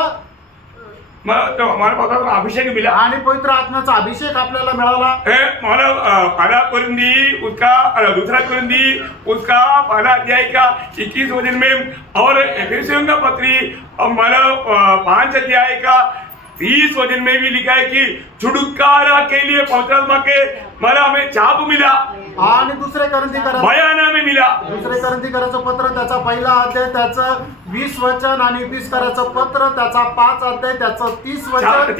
तो हमारे पास अभिषेक मिला. आणि पवित्र आत्म्याचा अभिषेक आपल्याला मिळाला. पहला कुरिन्दी उसका दूसरा कुरिन्दी उसका पहला अध्याय का 21 वचन में और एफेसियों का पत्री 5 अध्याय का 30 वचन में भी लिखा है कि छुटकारा के लिए पवित्र आत्मा के हमें छाप मिला. आणि दुसरे कोरिन्थीकराचं बयाना में मिला. दुसरे कोरिन्थीकराचं पत्र त्याचा पहिला अध्याय त्याचं 20 वचन आणि फिसकराचं पत्र त्याचा 5 अध्याय त्याचं 30 वचन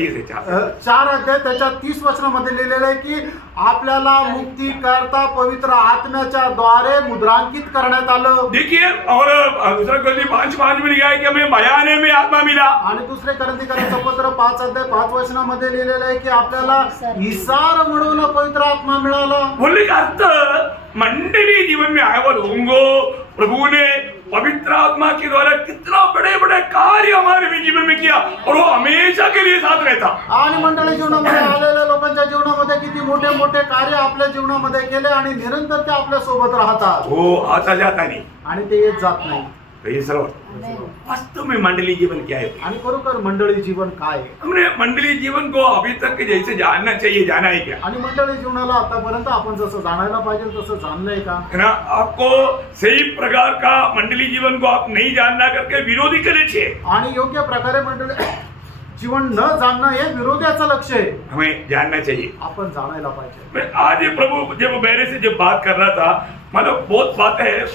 4 अध्याय त्याच्या 30 वचनामध्ये लिहिलेलं आहे की आपल्याला मुक्ती करता पवित्र आत्म्याच्या द्वारे मुद्रांकित करण्यात आलं. देखिए और दूसरा कुरिन्दी 5:5 में लिखा है कि हमें बयाने में आत्मा मिला. आणि दुसरे कोरिन्थीकराचं पत्र 5 अध्याय 5 वचनामध्ये लिहिलेलं आहे की आपल्याला इसार म्हणून पवित्र आत्मा मिळाला. बोलने का अर्थ मंडली जीवन में आए वो लोगों प्रभु ने पवित्र आत्मा के द्वारा कितना बड़े बड़े कार्य हमारे भी जीवन में किया और वो हमेशा के लिए साथ रहता. आणि मंडळी जीवनामध्ये आलेल्या लोकांच्या जीवनामध्ये किती मोठे मोठे कार्य आपल्या जीवनामध्ये केले आणि निरंतर ते आपल्या सोबत राहतात. वो आता जाता नहीं. आणि ते येत जात नाही. तो ये सर्व वास्तव में मंडली जीवन क्या है. आणि खरोखर मंडळी जीवन काय आहे. हमने मंडली जीवन को अभी तक के जैसे जानना चाहिए, जाना है क्या. आणि मंडळी जीवनाला आतापर्यंत आपण जसं जाणायला पाहिजे तसं जाणलंय का. है ना. आपको सही प्रकार का मंडली जीवन को आप नहीं जानना करके विरोधी करे छे. आणि योग्य प्रकारे मंडळी जीवन न जाणणं हे विरोधाचं लक्ष आहे. हमें जानना चाहिए. आपण जाणायला पाहिजे. मैं आज ये प्रभु जब मेरे से जब बात कर रहा था मतलब बहुत बातें है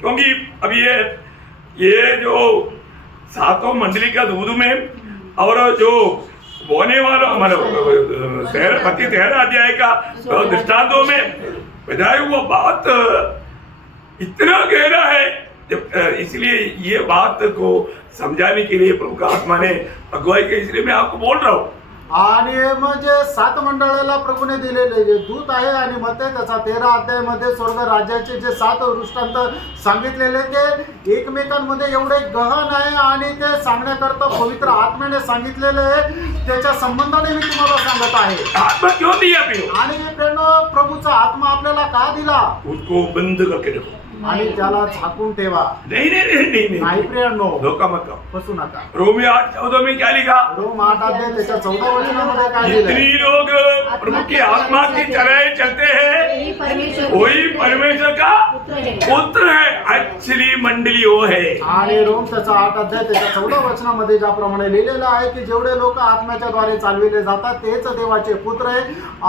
क्योंकि अब ये जो सातों मंडली का दूध में और जो बोने वाला मतलब 13 अध्याय का दृष्टांतों में बताया हुआ बात इतना गहरा है. इसलिए ये बात को समझाने के लिए प्रभु का आत्मा ने अगुवाई की, इसलिए मैं आपको बोल रहा हूँ. आणि म्हणजे 7 मंडळाला प्रभूने दिलेले जे दूत आहे आणि मग त्याचा 13 अध्यायामध्ये स्वर्ग राज्याचे जे 7 दृष्टांत सांगितलेले ते एकमेकांमध्ये एवढे गहन आहे आणि ते सांगण्याकरता पवित्र आत्म्याने सांगितलेले आहे. त्याच्या संबंधाने मी तुम्हाला सांगत आहे. आत्मा क्यों दिया प्रियो. आणि प्रभूचा आत्मा आपल्याला का दिला. उसको बंद करके रखो. आणि त्याला झाकून ठेवा. नहीं प्रियांनो धोखा मत खाओ. फसू नका. रोमी 8:14 में क्या लिखा. रोम 8 अध्याय त्याच्या 14 वचनामध्ये काय लिहिलंय. जितनी लोग प्रभु की आत्मा की तरह चलते हैं वही परमेश्वर का पुत्र है. एक्चुअली मंडली वो है. आणि रोम त्याचा 8 अध्याय त्याच्या 14 वचनामध्ये ज्याप्रमाणे लिहिलेलं आहे की जेवढे लोक आत्म्याच्या द्वारे चालविले जातात तेच देवाचे पुत्र आहे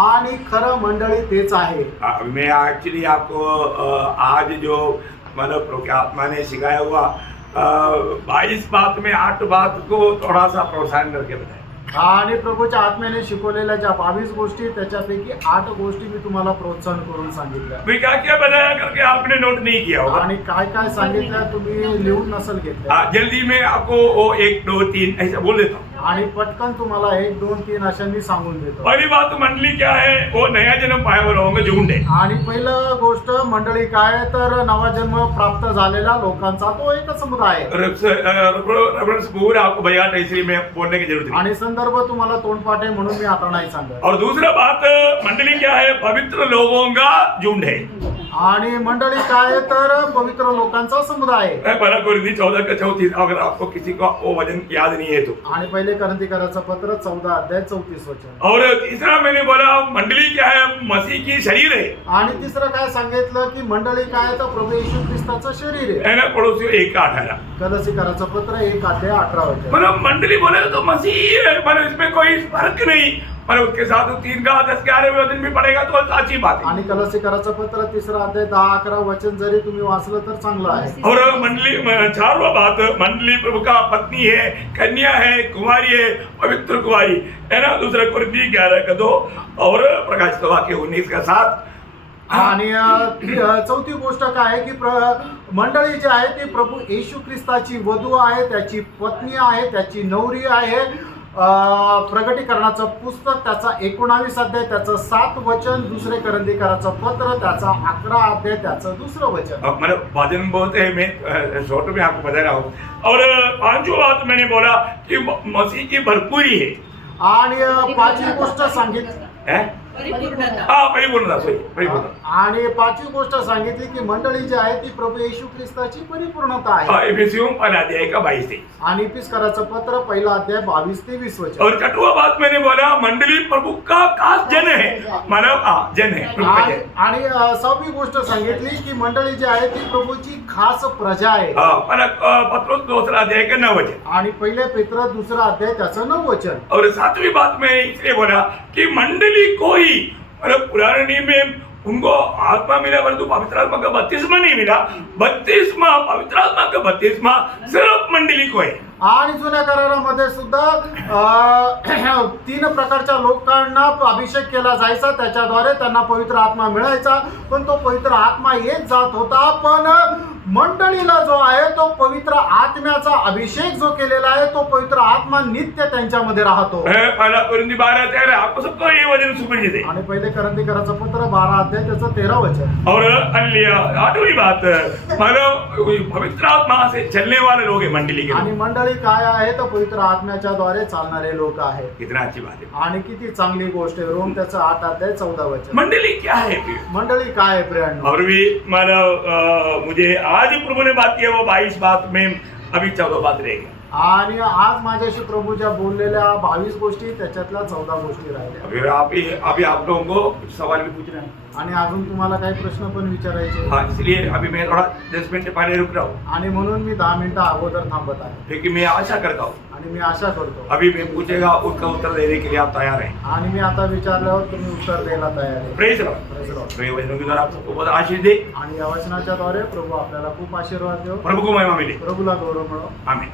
आणि खरं मंडळी तेच आहे. मैं एक्चुअली आपको आज जो मतलब प्रभु की आत्मा ने सिखाया हुआ 22 बात में 8 बात को थोड़ा सा प्रोत्साहन करके बताया. आणि प्रभूच्या आत्म्याने शिकवलेल्या ज्या 22 गोष्टी त्याच्यापैकी 8 गोष्टी मी तुम्हाला प्रोत्साहन करून सांगितल्या. मैं क्या बताया करके आपने नोट नहीं किया होगा. आणि काय काय सांगितलं तुम्ही लिहून नसेल घेतलं. जल्दी में आपको वो 1 2 3 ऐसा बोल देता हूँ. आणि पटकन तुम्हाला 1 2 3 अशा मी सांगून देतो. पहली बात मंडली क्या है. वो नया जन्म पाया हुआ लोगों का झुंड है. आणि पहिलं गोष्ट मंडळी काय तर नवा जन्म प्राप्त झालेला लोकांचा तो एक समुदाय आहे. रेफरेंस पूरा आपको भैया इसलिए मैं बोलने की जरूरत है. आणि संदर्भ तुम्हाला तोंडपाठ आहे म्हणून मी आता नाही सांगत. और दूसरा बात मंडली क्या है. पवित्र लोगों का झुंड है. आणि मंडळी काय तर पवित्र लोकांचा समुदाय आहे. पहला कुरिन्दी 14:34 अगर आपको किसी को वो वचन याद नहीं है तो. आणि पहिले कोरिन्थीकराचं पत्र 14 अध्याय 34 वचन. और तीसरा मैंने बोला मंडली क्या है. मसीह की शरीर है. आणि तिसरं काय सांगितलं की मंडळी काय तर प्रभू येशू ख्रिस्ताचं शरीर आहे. ना पड़ोसियों 1:18. कलसीकराचं पत्र 1 अध्याय 18 वचन. मतलब मंडली बोले तो मसीह है. मतलब इसमें कोई फर्क नहीं. और उसके साथ 3 का 10 के 11वें दिन भी पढ़ेगा तो अच्छी बात है। आणि कलसीकराचं पत्र 3 अध्याय 10-11 वचन जरी तुम्ही वाचलं तर चांगलं आहे. और मंडली 4वां बात, मंडली प्रभु का पत्नी है, कन्या है, कुमारी है, पवित्र कुमारी है ना। दूसरा कुरिन्थी 11:2 और प्रकाशित वाक्य 19:7। आणि चौथी गोष्ट काय आहे की मंडळी जी आहे ती प्रभू येशू ख्रिस्ताची वधू आहे, त्याची पत्नी आहे, त्याची नवरी आहे. प्रगटीकरणाचं पुस्तक त्याचा 19 अध्याय त्याचं 7 वचन, दुसरे करंदीकराचं पत्र त्याचा 11 अध्याय त्याचं 2 वचन. मतलब भजन बहुत है, मैं शॉर्ट में आपको बता रहा हूँ। और 5वीं बात मैंने बोला कि मसीह की भरपूरी है। आणि 5वी गोष्ट सांगितली परिपूर्णता। हाँ, परिपूर्णता, सॉरी, परिपूर्णता। आणि 5वी गोष्ट सांगितली की मंडळी जी आहे ती प्रभू येशू ख्रिस्ताची परिपूर्णता आहे. हाँ, इफिसियों 1 का 22 आणि इफिसकाराचं पत्र 1 अध्याय 22 ते 20 वचन. और 6वां बात मैंने बोला मंडली प्रभु का खास जन है, मानव जन है, प्रभु का जन। आणि 6वी गोष्ट सांगितली की मंडळी जी आहे ती प्रभूची खास प्रजा आहे. हाँ, पत्रोस 2 अध्याय का 9 वचन। आणि 1 पेत्र 2 अध्याय त्याचं 9 वचन. और 7वीं बात मैं इसलिए बोला कि मंडली को ही, मतलब पुराने नियम में उनको आत्मा मिला परंतु पवित्र आत्मा का बपतिस्मा नहीं मिला। बपतिस्मा, पवित्र आत्मा का बपतिस्मा सिर्फ मंडली को है। आणि जुन्या करारामध्ये सुद्धा 3 प्रकारच्या लोकांना अभिषेक केला जायचा, त्याच्याद्वारे त्यांना पवित्र आत्मा मिळायचा. पण तो पवित्र आत्मा येत जात होता. पण मंडळीला जो आहे तो पवित्र आत्म्याचा अभिषेक जो केलेला आहे तो पवित्र आत्मा नित्य त्यांच्यामध्ये राहतो. पहला कुरिन्थी 12:13 आपको सबको ये वचन सुपरिचित है। आणि 1 करंथीकराचं पत्र 12 अध्याय त्याचं 13 वचन. और अन्य 8वीं बात, मतलब पवित्र आत्मा से चलने वाले लोग है मंडली के। आणि मंडळी काय आहे तर पवित्र आत्म्याच्या द्वारे चालणारे लोक आहेत. कितना अच्छी बात है। आणि किती चांगली गोष्ट आहे. रोम त्याचं 8 अध्याय 14 वचन. मंडली क्या है फिर? मंडळी काय आहे प्रियांनो? और भी मतलब मुझे आज प्रभु ने बात की है वो 22 बात में अभी 14 बात रहेगी। आणि आज माझ्याशी प्रभू ज्या बोललेल्या 22 गोष्टी त्याच्यातल्या 14 गोष्टी राहिल्या. अभी आप लोगों को कुछ सवाल भी पूछना है। आणि अजून तुम्हाला काही प्रश्न पण विचारायचे. हाँ, इसलिए अभी मैं थोड़ा 10 मिनट पहले रुक रहा हूँ, आणि म्हणून मी 10 मिनिटं अगोदर थांबत आहे. क्योंकि मैं आशा करता हूँ आणि मी आशा करतो अभी मैं पूछेगा उसका उत्तर देने के लिए आप तैयार हैं। आणि मी आता विचारल्यावर तुम्ही उत्तर द्यायला तयार आहे. Praise Lord. Praise the Lord. तो ये वचनों के द्वारा आप सबको बहुत आशीष दे, आणि या वचनाच्या द्वारे प्रभू आपल्याला खूप आशीर्वाद देव. प्रभु को महिमा मिले। प्रभूला गौरव मिळो. आमीन।